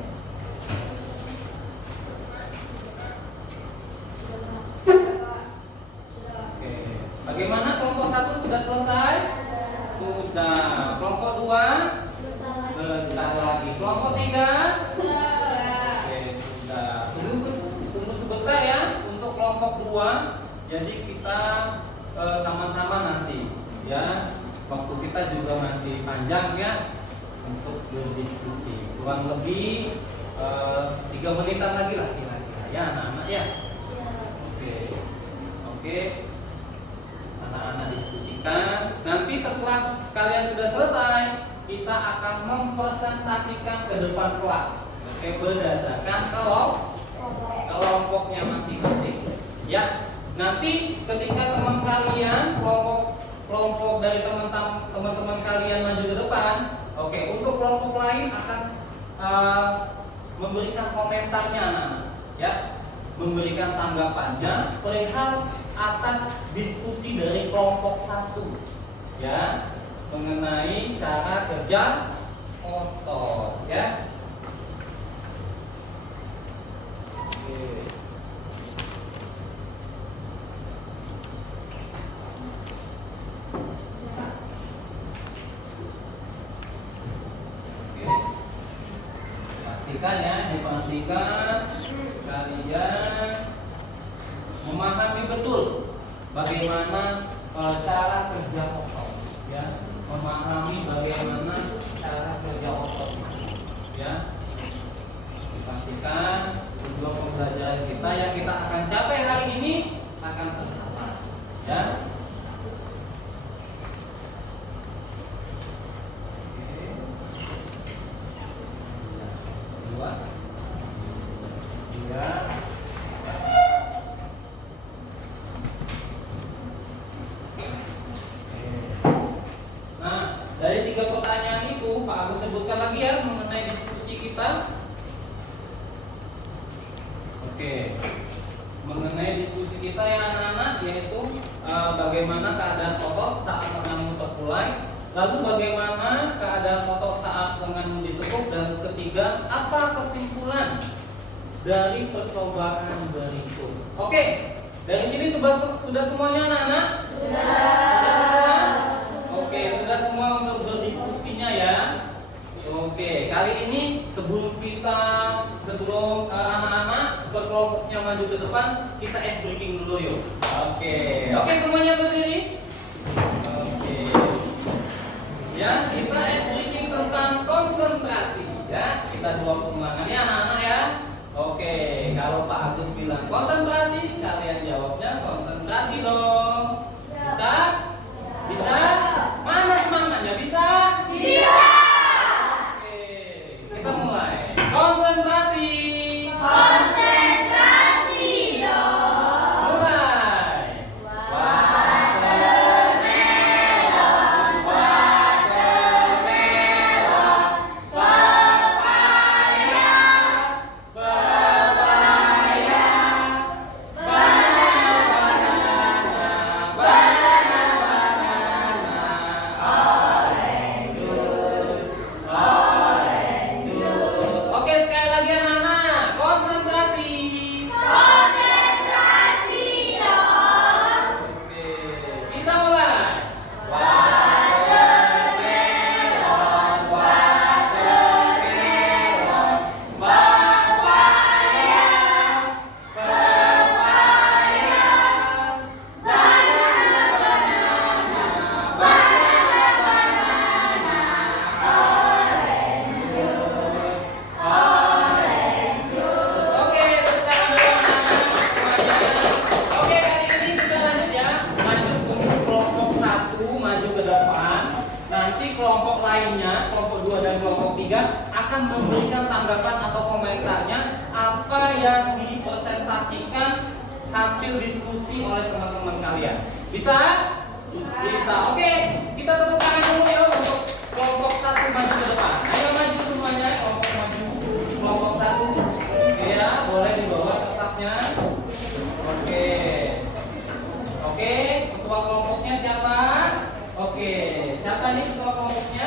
Bagaimana kelompok 1 sudah selesai? Sudah. Kelompok 2? Bentar lagi. Kelompok 3? Oke, sudah. Tunggu sebentar ya untuk kelompok 2. Jadi kita sama-sama nanti ya. Waktu kita juga masih panjang ya untuk berdiskusi. Kurang lebih 3 menitan lagi lah kira-kira ya anak-anak ya. Oke. Anak-anak diskusikan. Nanti setelah kalian sudah selesai, kita akan mempresentasikan ke depan kelas. Oke, berdasarkan kelompoknya masing-masing. Ya, nanti ketika teman kalian kelompok dari teman-teman kalian maju ke depan, oke, untuk kelompok lain akan memberikan komentarnya, anak-anak. Ya, memberikan tanggapannya perihal atas diskusi dari kelompok 1 ya mengenai cara kerja otot ya. Oke. Pastikan ya, dipastikan kalian memahami betul bagaimana cara kerja otot ya, memahami bagaimana cara kerja otot ya. Dipastikan tujuan pembelajaran kita yang kita akan capai hari ini akan tercapai ya. Dari 3 pertanyaan itu, Pak Agus sebutkan lagi ya mengenai diskusi kita. Oke, mengenai diskusi kita ya anak-anak, yaitu bagaimana keadaan otot saat lenganmu terkulai, lalu bagaimana keadaan otot saat lenganmu ditekuk, dan ketiga, apa kesimpulan dari percobaan berikut. Oke, dari sini sudah semuanya anak-anak? Sudah. Oke, sudah semua untuk berdiskusinya ya. Oke, kali ini sebelum anak-anak berkelompoknya maju ke depan, kita ice breaking dulu yuk. Oke, semuanya berdiri. Oke. Ya, kita ice breaking tentang konsentrasi ya. Kita dua pengulangannya anak-anak ya. Oke, kalau Pak Agus bilang konsentrasi, kalian jawabnya konsentrasi dong. Bisa? Bisa? Mana semangatnya? Bisa? Bisa. Oke, kita mulai. Konsentrasi. Konsentrasi dong. Mulai. Watermelon, watermelon, papaya, papaya, kelompok lainnya, kelompok 2 dan kelompok 3 akan memberikan tanggapan atau komentarnya apa yang dipresentasikan hasil diskusi oleh teman-teman kalian. Bisa? Bisa. Oke, kita tepuk tangan dulu ya untuk kelompok 1 maju ke depan. Ayo maju semuanya, kelompok maju. Kelompok 1. Ya, boleh dibawa kertasnya. Oke. Oke, ketua kelompoknya siapa? Oke, siapa nih ketua kelompoknya?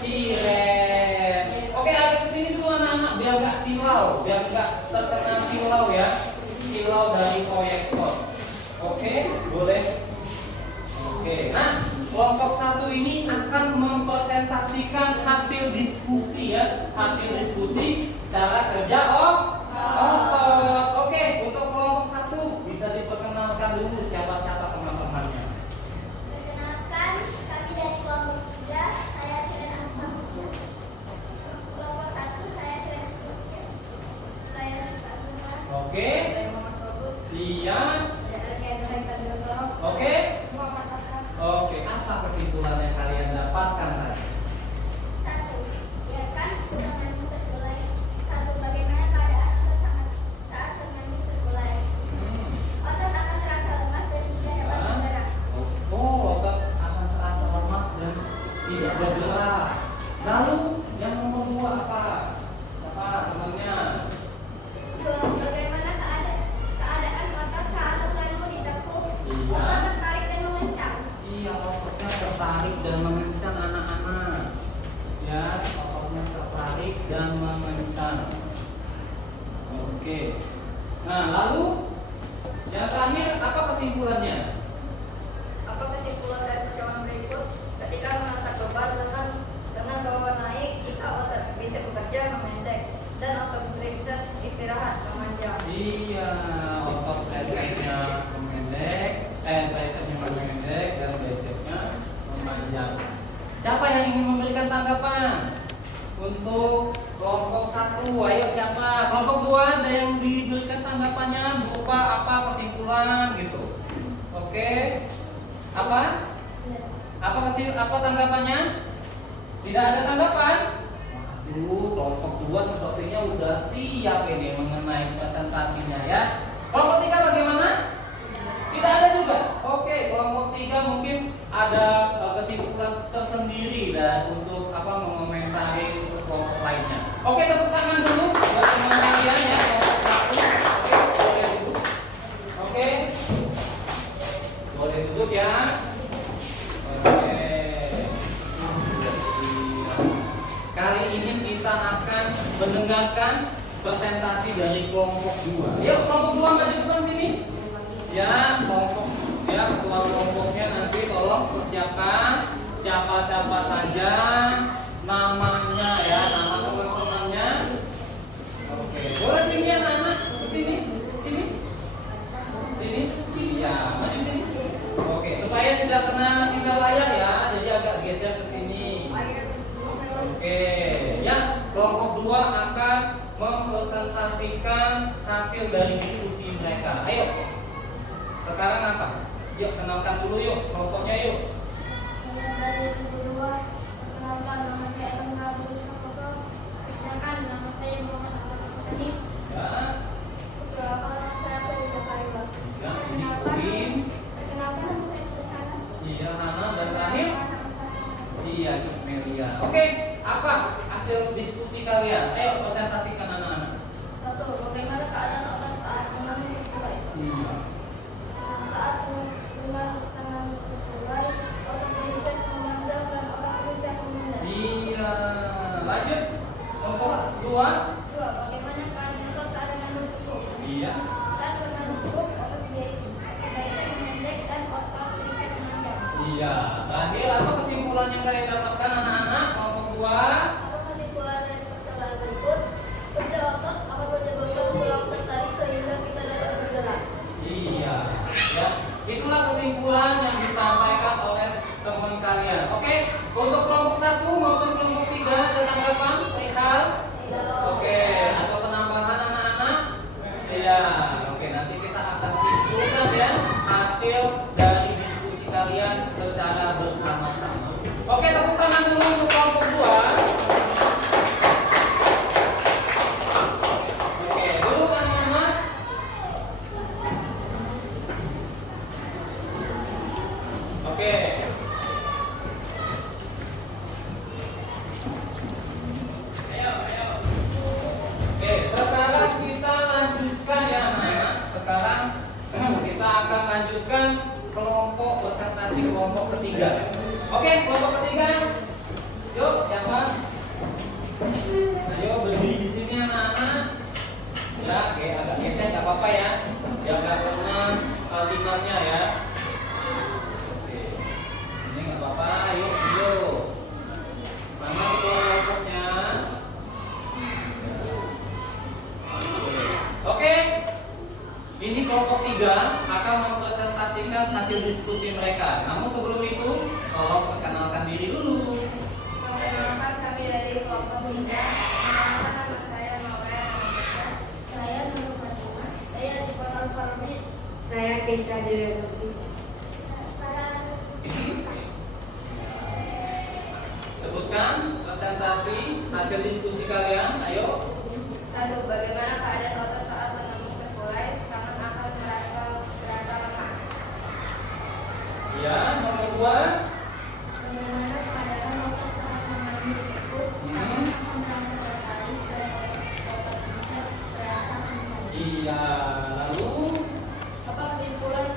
Siren. Oke, ada ke sini dulu anak-anak biar nggak silau, biar nggak terkena silau ya. Silau dari proyektor. Oke, boleh. Oke, nah kelompok 1 ini akan mempresentasikan hasil diskusi ya, hasil diskusi cara kerja otot. Oke, untuk kelompok 1 bisa diperkenalkan dulu siapa-siapa teman-temannya. Perkenalkan, kami dari kelompok 3, saya Siren Ahmad. Kelompok 1, saya Siren Ahmad. Saya Sifat Umar. Oke, Saya Muhammad Tobus. iya. Saya Kendra Kandoto. Oke. Muhammad Akram. Oke, apa kesimpulan yang kalian dapatkan tadi? 1. Biarkan tanganmu terkulai. 1. Bagaimana keadaan otot saat tanganmu terkulai? Otot akan terasa lemas dan tidak dapat bergerak. Oh, otot akan terasa lemas dan tidak bergerak. Lalu yang nomor 2 apa? Apa temannya? 2. Bagaimana keadaan otot saat tanganmu ditekuk? Iya. Otot tertarik dan mengencang. Iya, ototnya tertarik dan mengencang anak-anak. Ya, ototnya tertarik dan mengencang. Oke. Nah, lalu yang terakhir apa kesimpulannya? Apa kesimpulan dari percobaan berikut? Ketika mengangkat beban dengan bawa naik, kita otot bisa bekerja memendek dan otot tricep istirahat memanjang. Iya, otot tricepsnya memendek dan bicepsnya memanjang. Siapa yang ingin memberikan tanggapan untuk kelompok 1? Ayo siapa? Kelompok 2 ada yang diberikan tanggapannya berupa apa kesimpulan gitu. Oke. Apa? Apa tanggapannya? Tidak ada tanggapan? Waduh, kelompok 2 sepertinya udah siap ini mengenai presentasinya ya. Kelompok 3 bagaimana? Tidak ada juga. Oke, kelompok 3 mungkin ada kesimpulan tersendiri dan untuk mengomentari untuk kelompok lainnya. Oke, tepuk tangan dulu buat teman kalian ya kelompok 1. Oke, boleh duduk. Oke. Boleh duduk ya. Oke. Kali ini kita akan mendengarkan presentasi dari kelompok 2. Yuk, kelompok 2 maju depan sini. Ya, ketua kelompoknya nanti tolong persiapkan siapa-siapa saja namanya ya, nama teman-temannya. Oke, boleh sini ya anak-anak, sini. Iya, maju sini. Oke, supaya tidak kena tinggal layar ya, jadi agak geser ke sini. Oke, ya, kelompok 2 akan mempresentasikan hasil dari diskusi mereka. Ayo. Sekarang apa? Yuk kenalkan dulu yuk kelompoknya yuk. Dari kedua, perkenalkan nama saya Emra Sakoso. Perkenalkan nama saya Muhammad Akram. Ya. Perkenalkan nama saya Faiza Kariba. Ya, ini Udin. Perkenalkan nama saya Hana. Iya, Hana dan terakhir. Iya, Cuk Melia. Oke, apa hasil diskusi kalian? Ayo presentasikan anak-anak. 1. Bagaimana keadaan otot saat tanganmu terkulai? Iya. Saat dengan tangan terkulai, otot tricep memanjang dan otot tricep memendek. Iya. Lanjut. Kelompok 2. 2. Bagaimana keadaan otot saat tanganmu tertekuk? Iya. Saat tangan tertekuk, otot bicep memendek dan otot tricep memanjang. Iya. Terakhir apa kesimpulan yang kalian dapatkan anak-anak? Kelompok 2. Apa kesimpulan dari percobaan berikut? Kerja otot akan menyebabkan tulang tertarik sehingga kita dapat bergerak. Iya, ya. Itulah kesimpulan yang disampaikan oleh teman kalian. Oke, untuk kelompok 1 maupun kelompok 3 ada tanggapan? kelompok ketiga. Yuk, siapa? Ayo berdiri di sini anak-anak. Ya, oke, agak geser nggak apa-apa ya. Biar nggak kena sinarnya ya. Oke, ini nggak apa-apa. Yuk, yuk. Mana ketua kelompoknya? Oke, ini kelompok 3 akan mempresentasikan hasil diskusi mereka. Namun sebelum itu, tolong perkenalkan diri dulu. Perkenalkan, kami dari kelompok 3. Perkenalkan, nama saya Mawar. Saya Nurul Fatimah. Saya Sifat Al-Farmi. Saya Keisha Dewi. Sebutkan presentasi hasil diskusi kalian. Ayo. 1. Bagaimana keadaan otot saat menembus terkulai? Tangan akan terasa lemah. Ya, nomor 2. Bagaimana keadaan otot saat mengambil ikut? Tangan akan merasa tertarik dan otot bisa terasa kencang. Iya, lalu Apa kesimpulan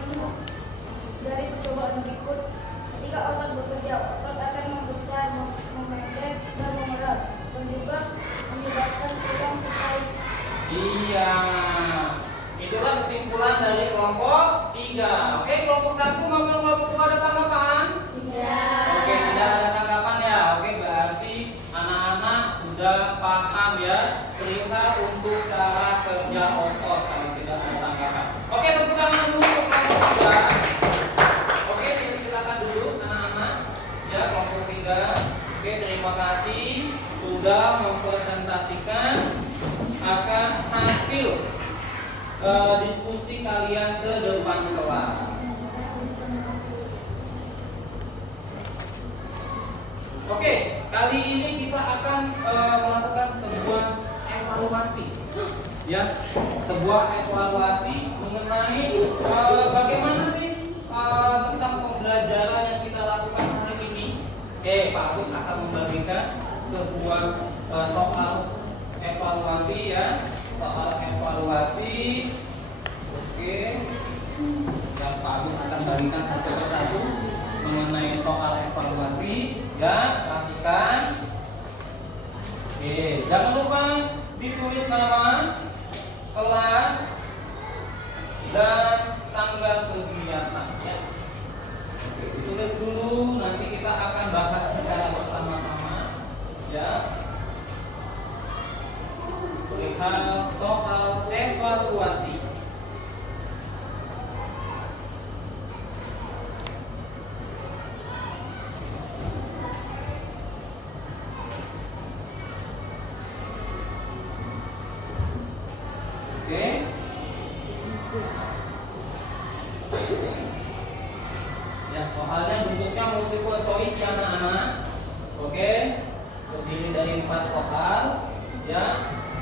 dari percobaan berikut? Ketika otot bekerja, otot akan membesar, memendek, dan memeras, dan juga menyebabkan tulang tertarik. iya. Itulah kesimpulan dari kelompok 3. Oke, kelompok 1 maupun kelompok 2 ada tanggapan? Iya. Oke, tidak ada tanggapan ya. Oke, berarti anak-anak sudah paham ya perihal untuk cara kerja otot kalau tidak ada tanggapan. Oke, tepuk tangan dulu untuk kelompok 3. Oke, silakan dulu anak-anak. Ya, kelompok 3. Oke, terima kasih sudah mempresentasikan akan hasil diskusi kalian ke depan kelas. Oke, kali ini kita akan melakukan sebuah evaluasi, ya, sebuah evaluasi mengenai bagaimana sih tentang pembelajaran yang kita lakukan hari ini. Pak Agus akan membagikan sebuah soal evaluasi ya, soal evaluasi. Oke, yang Pak Agus akan bagikan satu persatu mengenai soal evaluasi. Ya, perhatikan. Oke, jangan lupa ditulis nama, kelas, dan tanggal kegiatan. Ya. Oke, ditulis dulu. Nanti kita akan bahas secara bersama-sama. Ya. Perihal soal evaluasi. Oke. Ya, soalnya bentuknya multiple choice ya anak-anak. Oke. Terdiri dari 4 soal ya,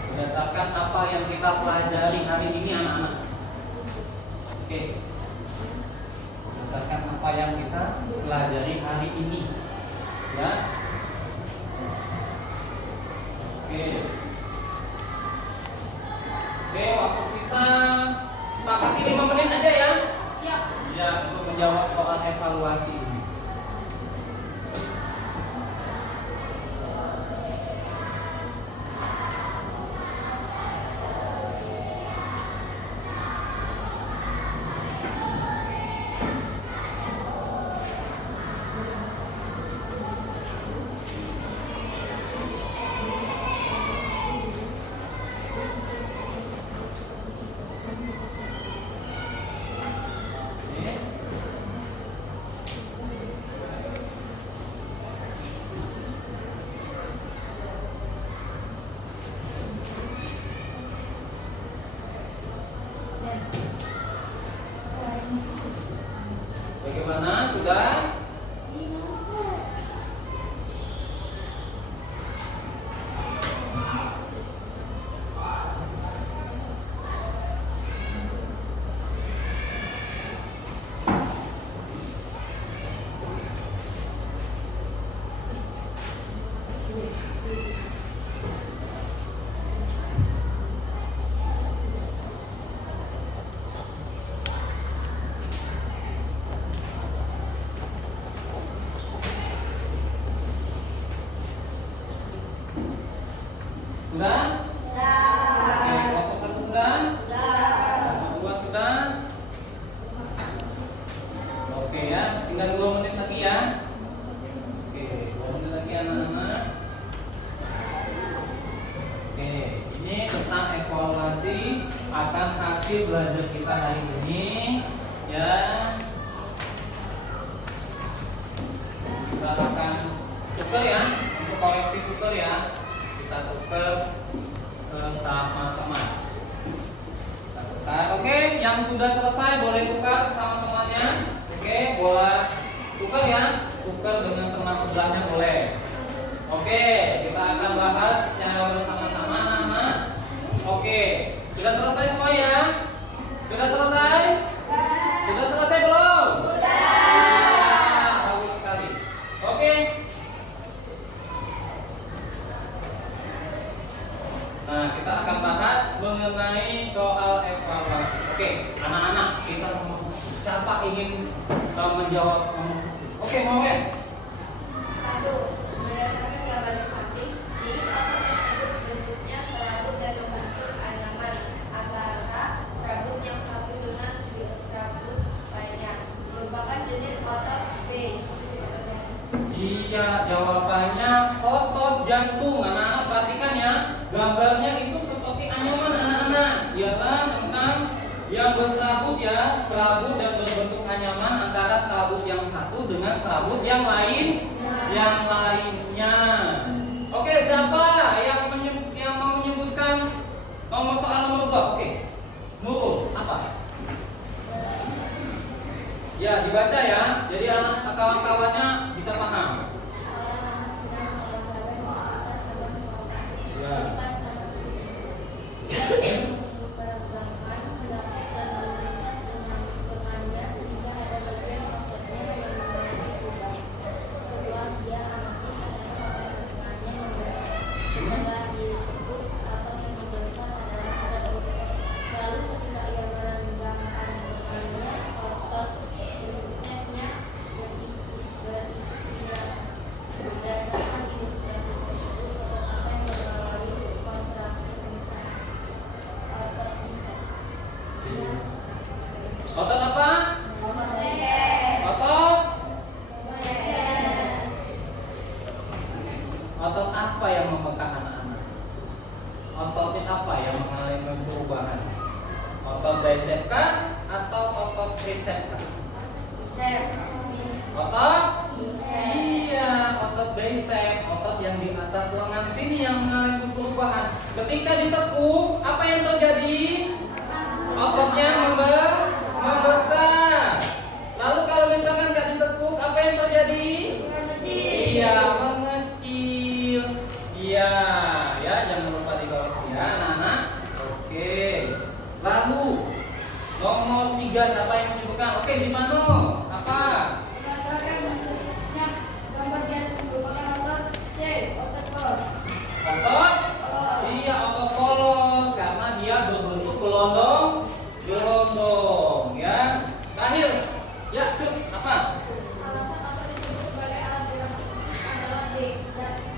berdasarkan apa yang kita pelajari hari ini anak-anak. Oke. Berdasarkan apa yang kita pelajari hari ini. Ya. Oke. Oke, waktu kita sepakati 5 menit aja ya. Siap. Ya, untuk menjawab soal evaluasi. Sudah? Oke, kelompok 1 sudah? Kelompok 2 sudah? Oke ya, tinggal 2 menit lagi ya. Oke, 2 menit lagi anak-anak. Oke, ini tentang evaluasi akan hasil belajar kita hari ini ya. Kita akan tukar ya, untuk koreksi tukar ya. Kita tukar sesama teman. Kita tukar. Oke, yang sudah selesai boleh tukar sesama temannya. Oke, boleh tukar ya. Tukar dengan teman sebelahnya boleh. Oke, kita akan bahas secara bersama-sama anak-anak. Oke, sudah selesai semua ya? Sudah selesai? Sudah selesai belum? Sudah. Bagus sekali. Oke. Nah, kita akan bahas mengenai soal evaluasi. Oke, anak-anak, kita semua siapa ingin menjawab nomor 1? Oke, mau ya? 1. Berdasarkan gambar di samping, jenis otot tersebut bentuknya serabut dan membentuk anyaman antara serabut yang satu dengan serabut lainnya. Merupakan jenis otot B. Iya, jawabannya otot jantung. Anak-anak perhatikan ya, gambarnya itu seperti anyaman anak-anak. Ya kan, tentang yang berserabut ya, serabut dan berbentuk anyaman antara serabut yang satu dengan serabut yang lainnya. Oke, siapa yang mau menyebutkan nomor soal nomor 2? Oke, Nurul, apa? Ya, dibaca ya. Jadi anak kawan-kawannya bisa paham. Ya. Otot apa? Otot apa yang membengkak anak-anak? Ototnya apa yang mengalami perubahan? Otot bicep kah atau otot tricep kah? Otot? Iya, otot bicep, otot yang di atas lengan sini yang mengalami perubahan. Ketika ditekuk, apa yang terjadi? Ototnya membesar. Lalu kalau misalkan nggak ditekuk, apa yang terjadi? Iya, mengecil. Iya, ya jangan lupa dikoreksi ya, anak-anak. Oke. Lalu nomor 3 siapa yang menyebutkan? Oke, Dimano. Apa? Berdasarkan bentuknya gambar di atas merupakan otot C. Otot polos. Otot? Iya, otot polos karena dia berbentuk gelondong ya. Terakhir, ya Cuk, apa? Alasan otot disebut sebagai alat gerak adalah D.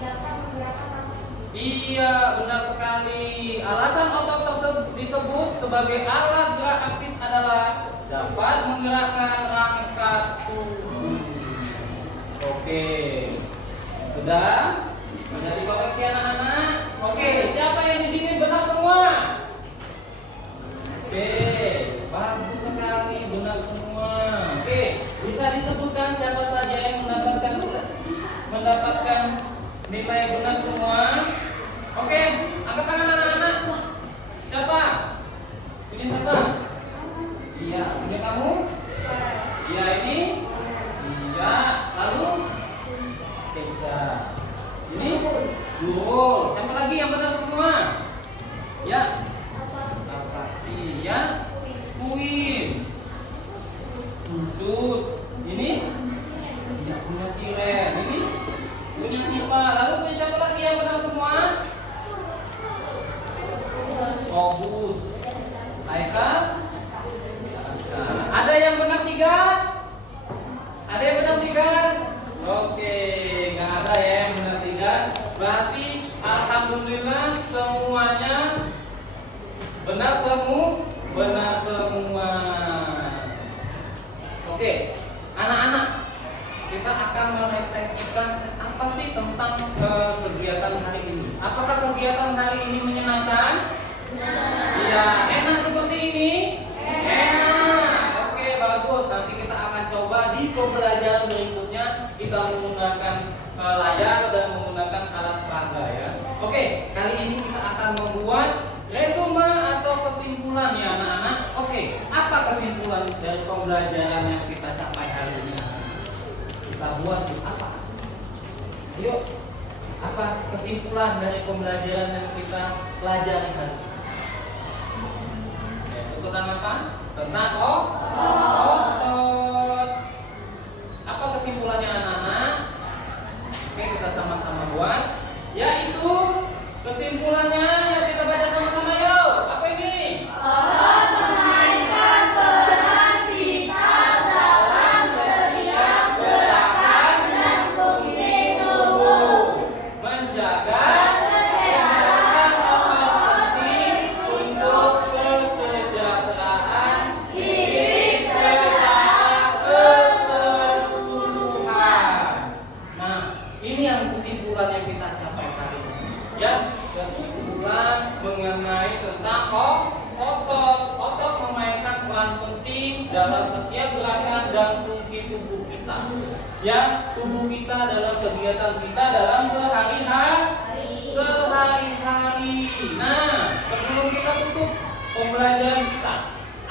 Dapat menggerakkan rambut. Iya, benar sekali. Alasan otot tersebut disebut sebagai alat gerak aktif adalah dapat menggerakkan rangka tubuh. Oke. Sudah? Sudah dikoreksi anak-anak? Oke, siapa yang di sini benar semua? Oke, bagus sekali, benar semua. Oke, bisa disebutkan siapa saja yang mendapatkan nilai benar semua? Oke, angkat tangan anak-anak. Siapa? Ini siapa? Iya, ini kamu? Iya, ini? Iya, lalu? Keisha. Ini? Nurul. Siapa lagi yang benar semua? Ya. Iya. Queen. Tutut. Ini? Tidak punya Siren. Ini? Punya Sipa. Lalu punya siapa lagi yang benar semua? Obus. Aikal. Ada yang benar 3? Ada yang benar 3? Oke, nggak ada ya yang benar 3. Berarti Alhamdulillah semuanya benar semua. Oke, anak-anak, kita akan merefleksikan apa sih tentang kegiatan hari ini. Apakah kegiatan hari ini menyenangkan? Iya, enak seperti ini? Enak. Oke, bagus. Nanti kita akan coba di pembelajaran berikutnya kita menggunakan layar dan menggunakan alat peraga ya. Oke, kali ini kita akan membuat resume atau kesimpulan ya anak-anak. Oke, apa kesimpulan dari pembelajaran yang kita capai hari ini? Kita buat apa? Yuk, apa kesimpulan dari pembelajaran yang kita pelajari hari ini? Tentang apa? Tentang otot. Apa kesimpulannya anak-anak? Oke, kita sama-sama buat. Yaitu kesimpulannya yang kita baca sama-sama yuk. Apa ini? Otot memainkan peran vital dalam setiap gerakan dan fungsi tubuh. Menjaga kesehatan otot penting untuk kesejahteraan fisik secara keseluruhan. Nah, ini yang kesimpulan yang kita capai hari ini. Ya, kesimpulan mengenai tentang otot. Otot memainkan peran penting dalam setiap gerakan dan fungsi tubuh kita. Ya, tubuh kita dalam kegiatan kita dalam sehari-hari. Nah, sebelum kita tutup pembelajaran kita,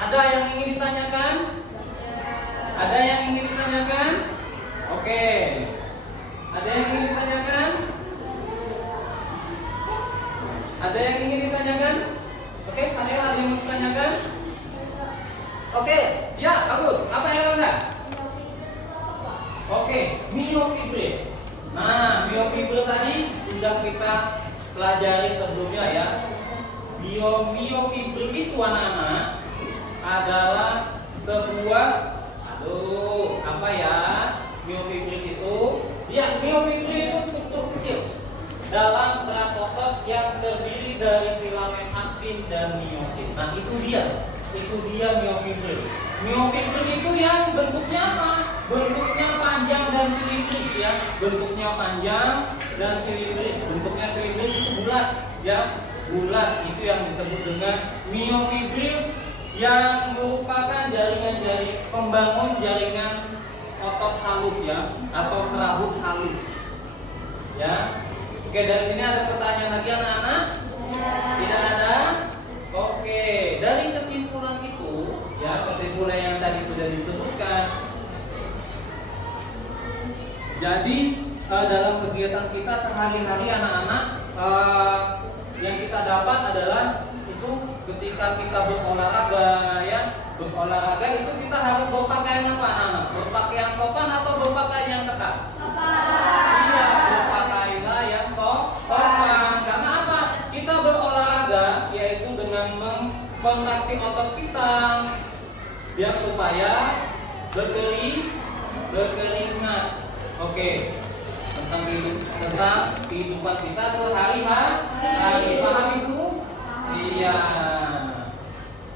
ada yang ingin ditanyakan? Ada yang ingin ditanyakan? Oke. Ada yang ingin ditanyakan? Ada yang ingin ditanyakan? Oke, ada yang ingin ditanyakan? Oke, ya bagus. Apa yang ada? Oke, myofibril. Nah, myofibril tadi sudah kita pelajari sebelumnya ya. Myofibril itu anak-anak adalah sebuah apa ya? Myofibril itu myofibril itu struktur kecil dalam serat otot yang terdiri dari filamen aktin dan miosit. Nah, itu dia myofibril. Myofibril itu yang bentuknya apa? Bentuknya panjang dan silindris ya. Bentuknya panjang dan silindris. Bentuknya silindris itu bulat ya. Bulat itu yang disebut dengan myofibril yang merupakan jaringan pembangun jaringan otot halus ya atau serabut halus ya. Oke, dari sini ada pertanyaan lagi anak-anak? Tidak ada? Oke, dari kesimpulan itu ya, kesimpulan yang tadi sudah disebutkan. Jadi dalam kegiatan kita sehari-hari anak-anak yang kita dapat adalah itu ketika kita berolahraga ya. Berolahraga itu kita harus berpakaian apa anak-anak? Berpakaian sopan atau berpakaian yang ketat? Iya, berpakaian yang sopan. Karena apa? Kita berolahraga yaitu dengan mengkontraksi otot kita biar supaya berkeringat. Oke. Tentang kehidupan kita sehari-hari. Paham itu? Iya.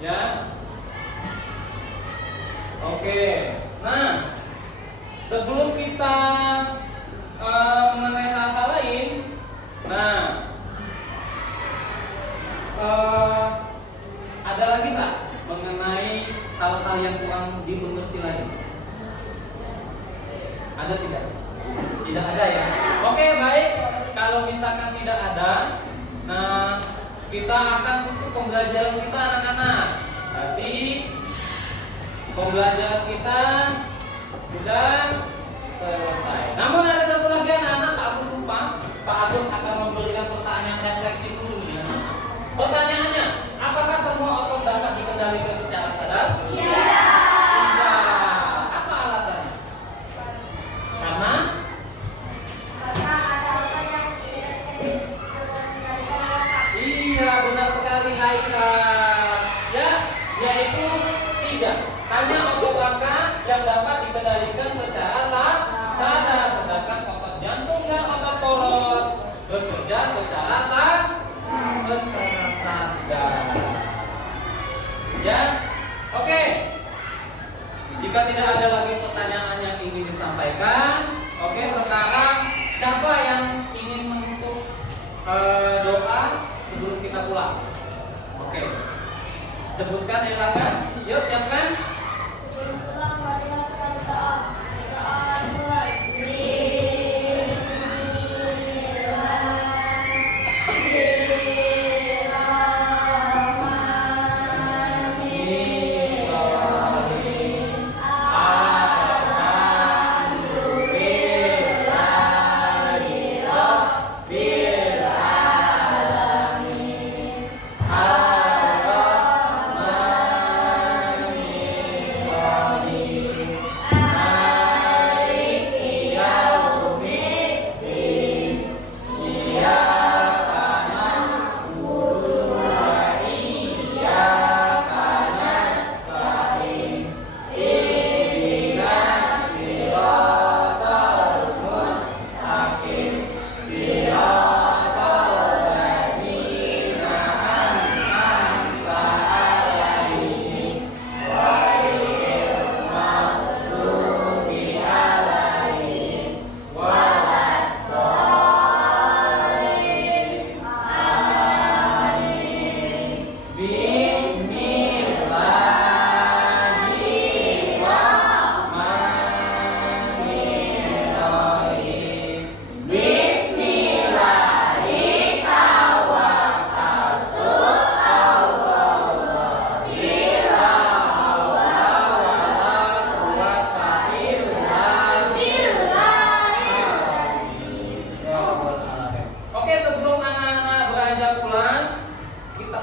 Ya. Oke. Nah, sebelum kita mengenai hal-hal lain, nah, ada lagi tak mengenai hal-hal yang kurang dimengerti lagi? Ada tidak? Tidak ada ya. Oke, baik. Kalau misalkan tidak ada, nah kita akan tutup pembelajaran kita anak-anak. Berarti pembelajaran kita sudah selesai. Namun ada satu lagi anak-anak, Pak Agus lupa. Pak Agus akan memberikan pertanyaan refleksi dulu ya. Pertanyaannya, apakah semua otot dapat dikendalikan secara sadar? Iya. Apa alasannya? Karena ada otot yang tidak dikendalikan oleh otak. iya, benar sekali Haikal. Ya, yaitu tidak. Hanya otot langkah yang dapat dikendalikan secara sadar, sedangkan otot bekerja secara sadar. Ya, oke. Jika tidak ada lagi pertanyaan yang ingin disampaikan, oke, sekarang siapa yang ingin menutup doa sebelum kita pulang? Oke, sebutkan Erlangga. Yuk, siapkan. Sebelum pulang, marilah kita berdoa. Saat mulai.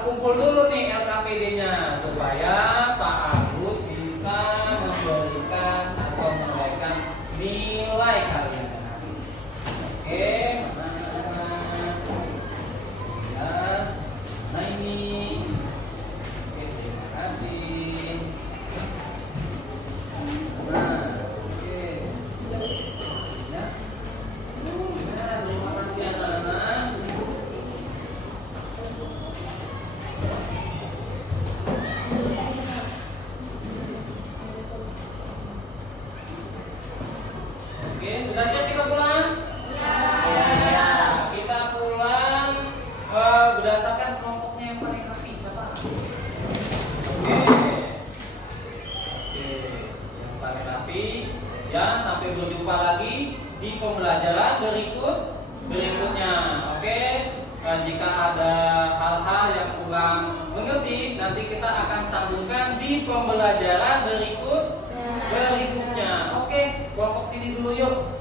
Kumpul dulu nih LKPD-nya supaya Pak Agus bisa memberikan atau menilaikan nilai kalian nanti. Oke, mana? Ya, nah ini. Oke, terima kasih. Nah, oke. Ya. Nah, terima kasih anak-anak. Oke, sudah siap kita pulang? Ya. Kita pulang berdasarkan kelompoknya yang paling rapi siapa? Oke. Oke, yang paling rapi. Ya, sampai berjumpa lagi di pembelajaran berikutnya. Oke. Jika ada hal-hal yang kurang mengerti, nanti kita akan sambungkan di pembelajaran berikutnya. Oke, kelompok sini dulu yuk.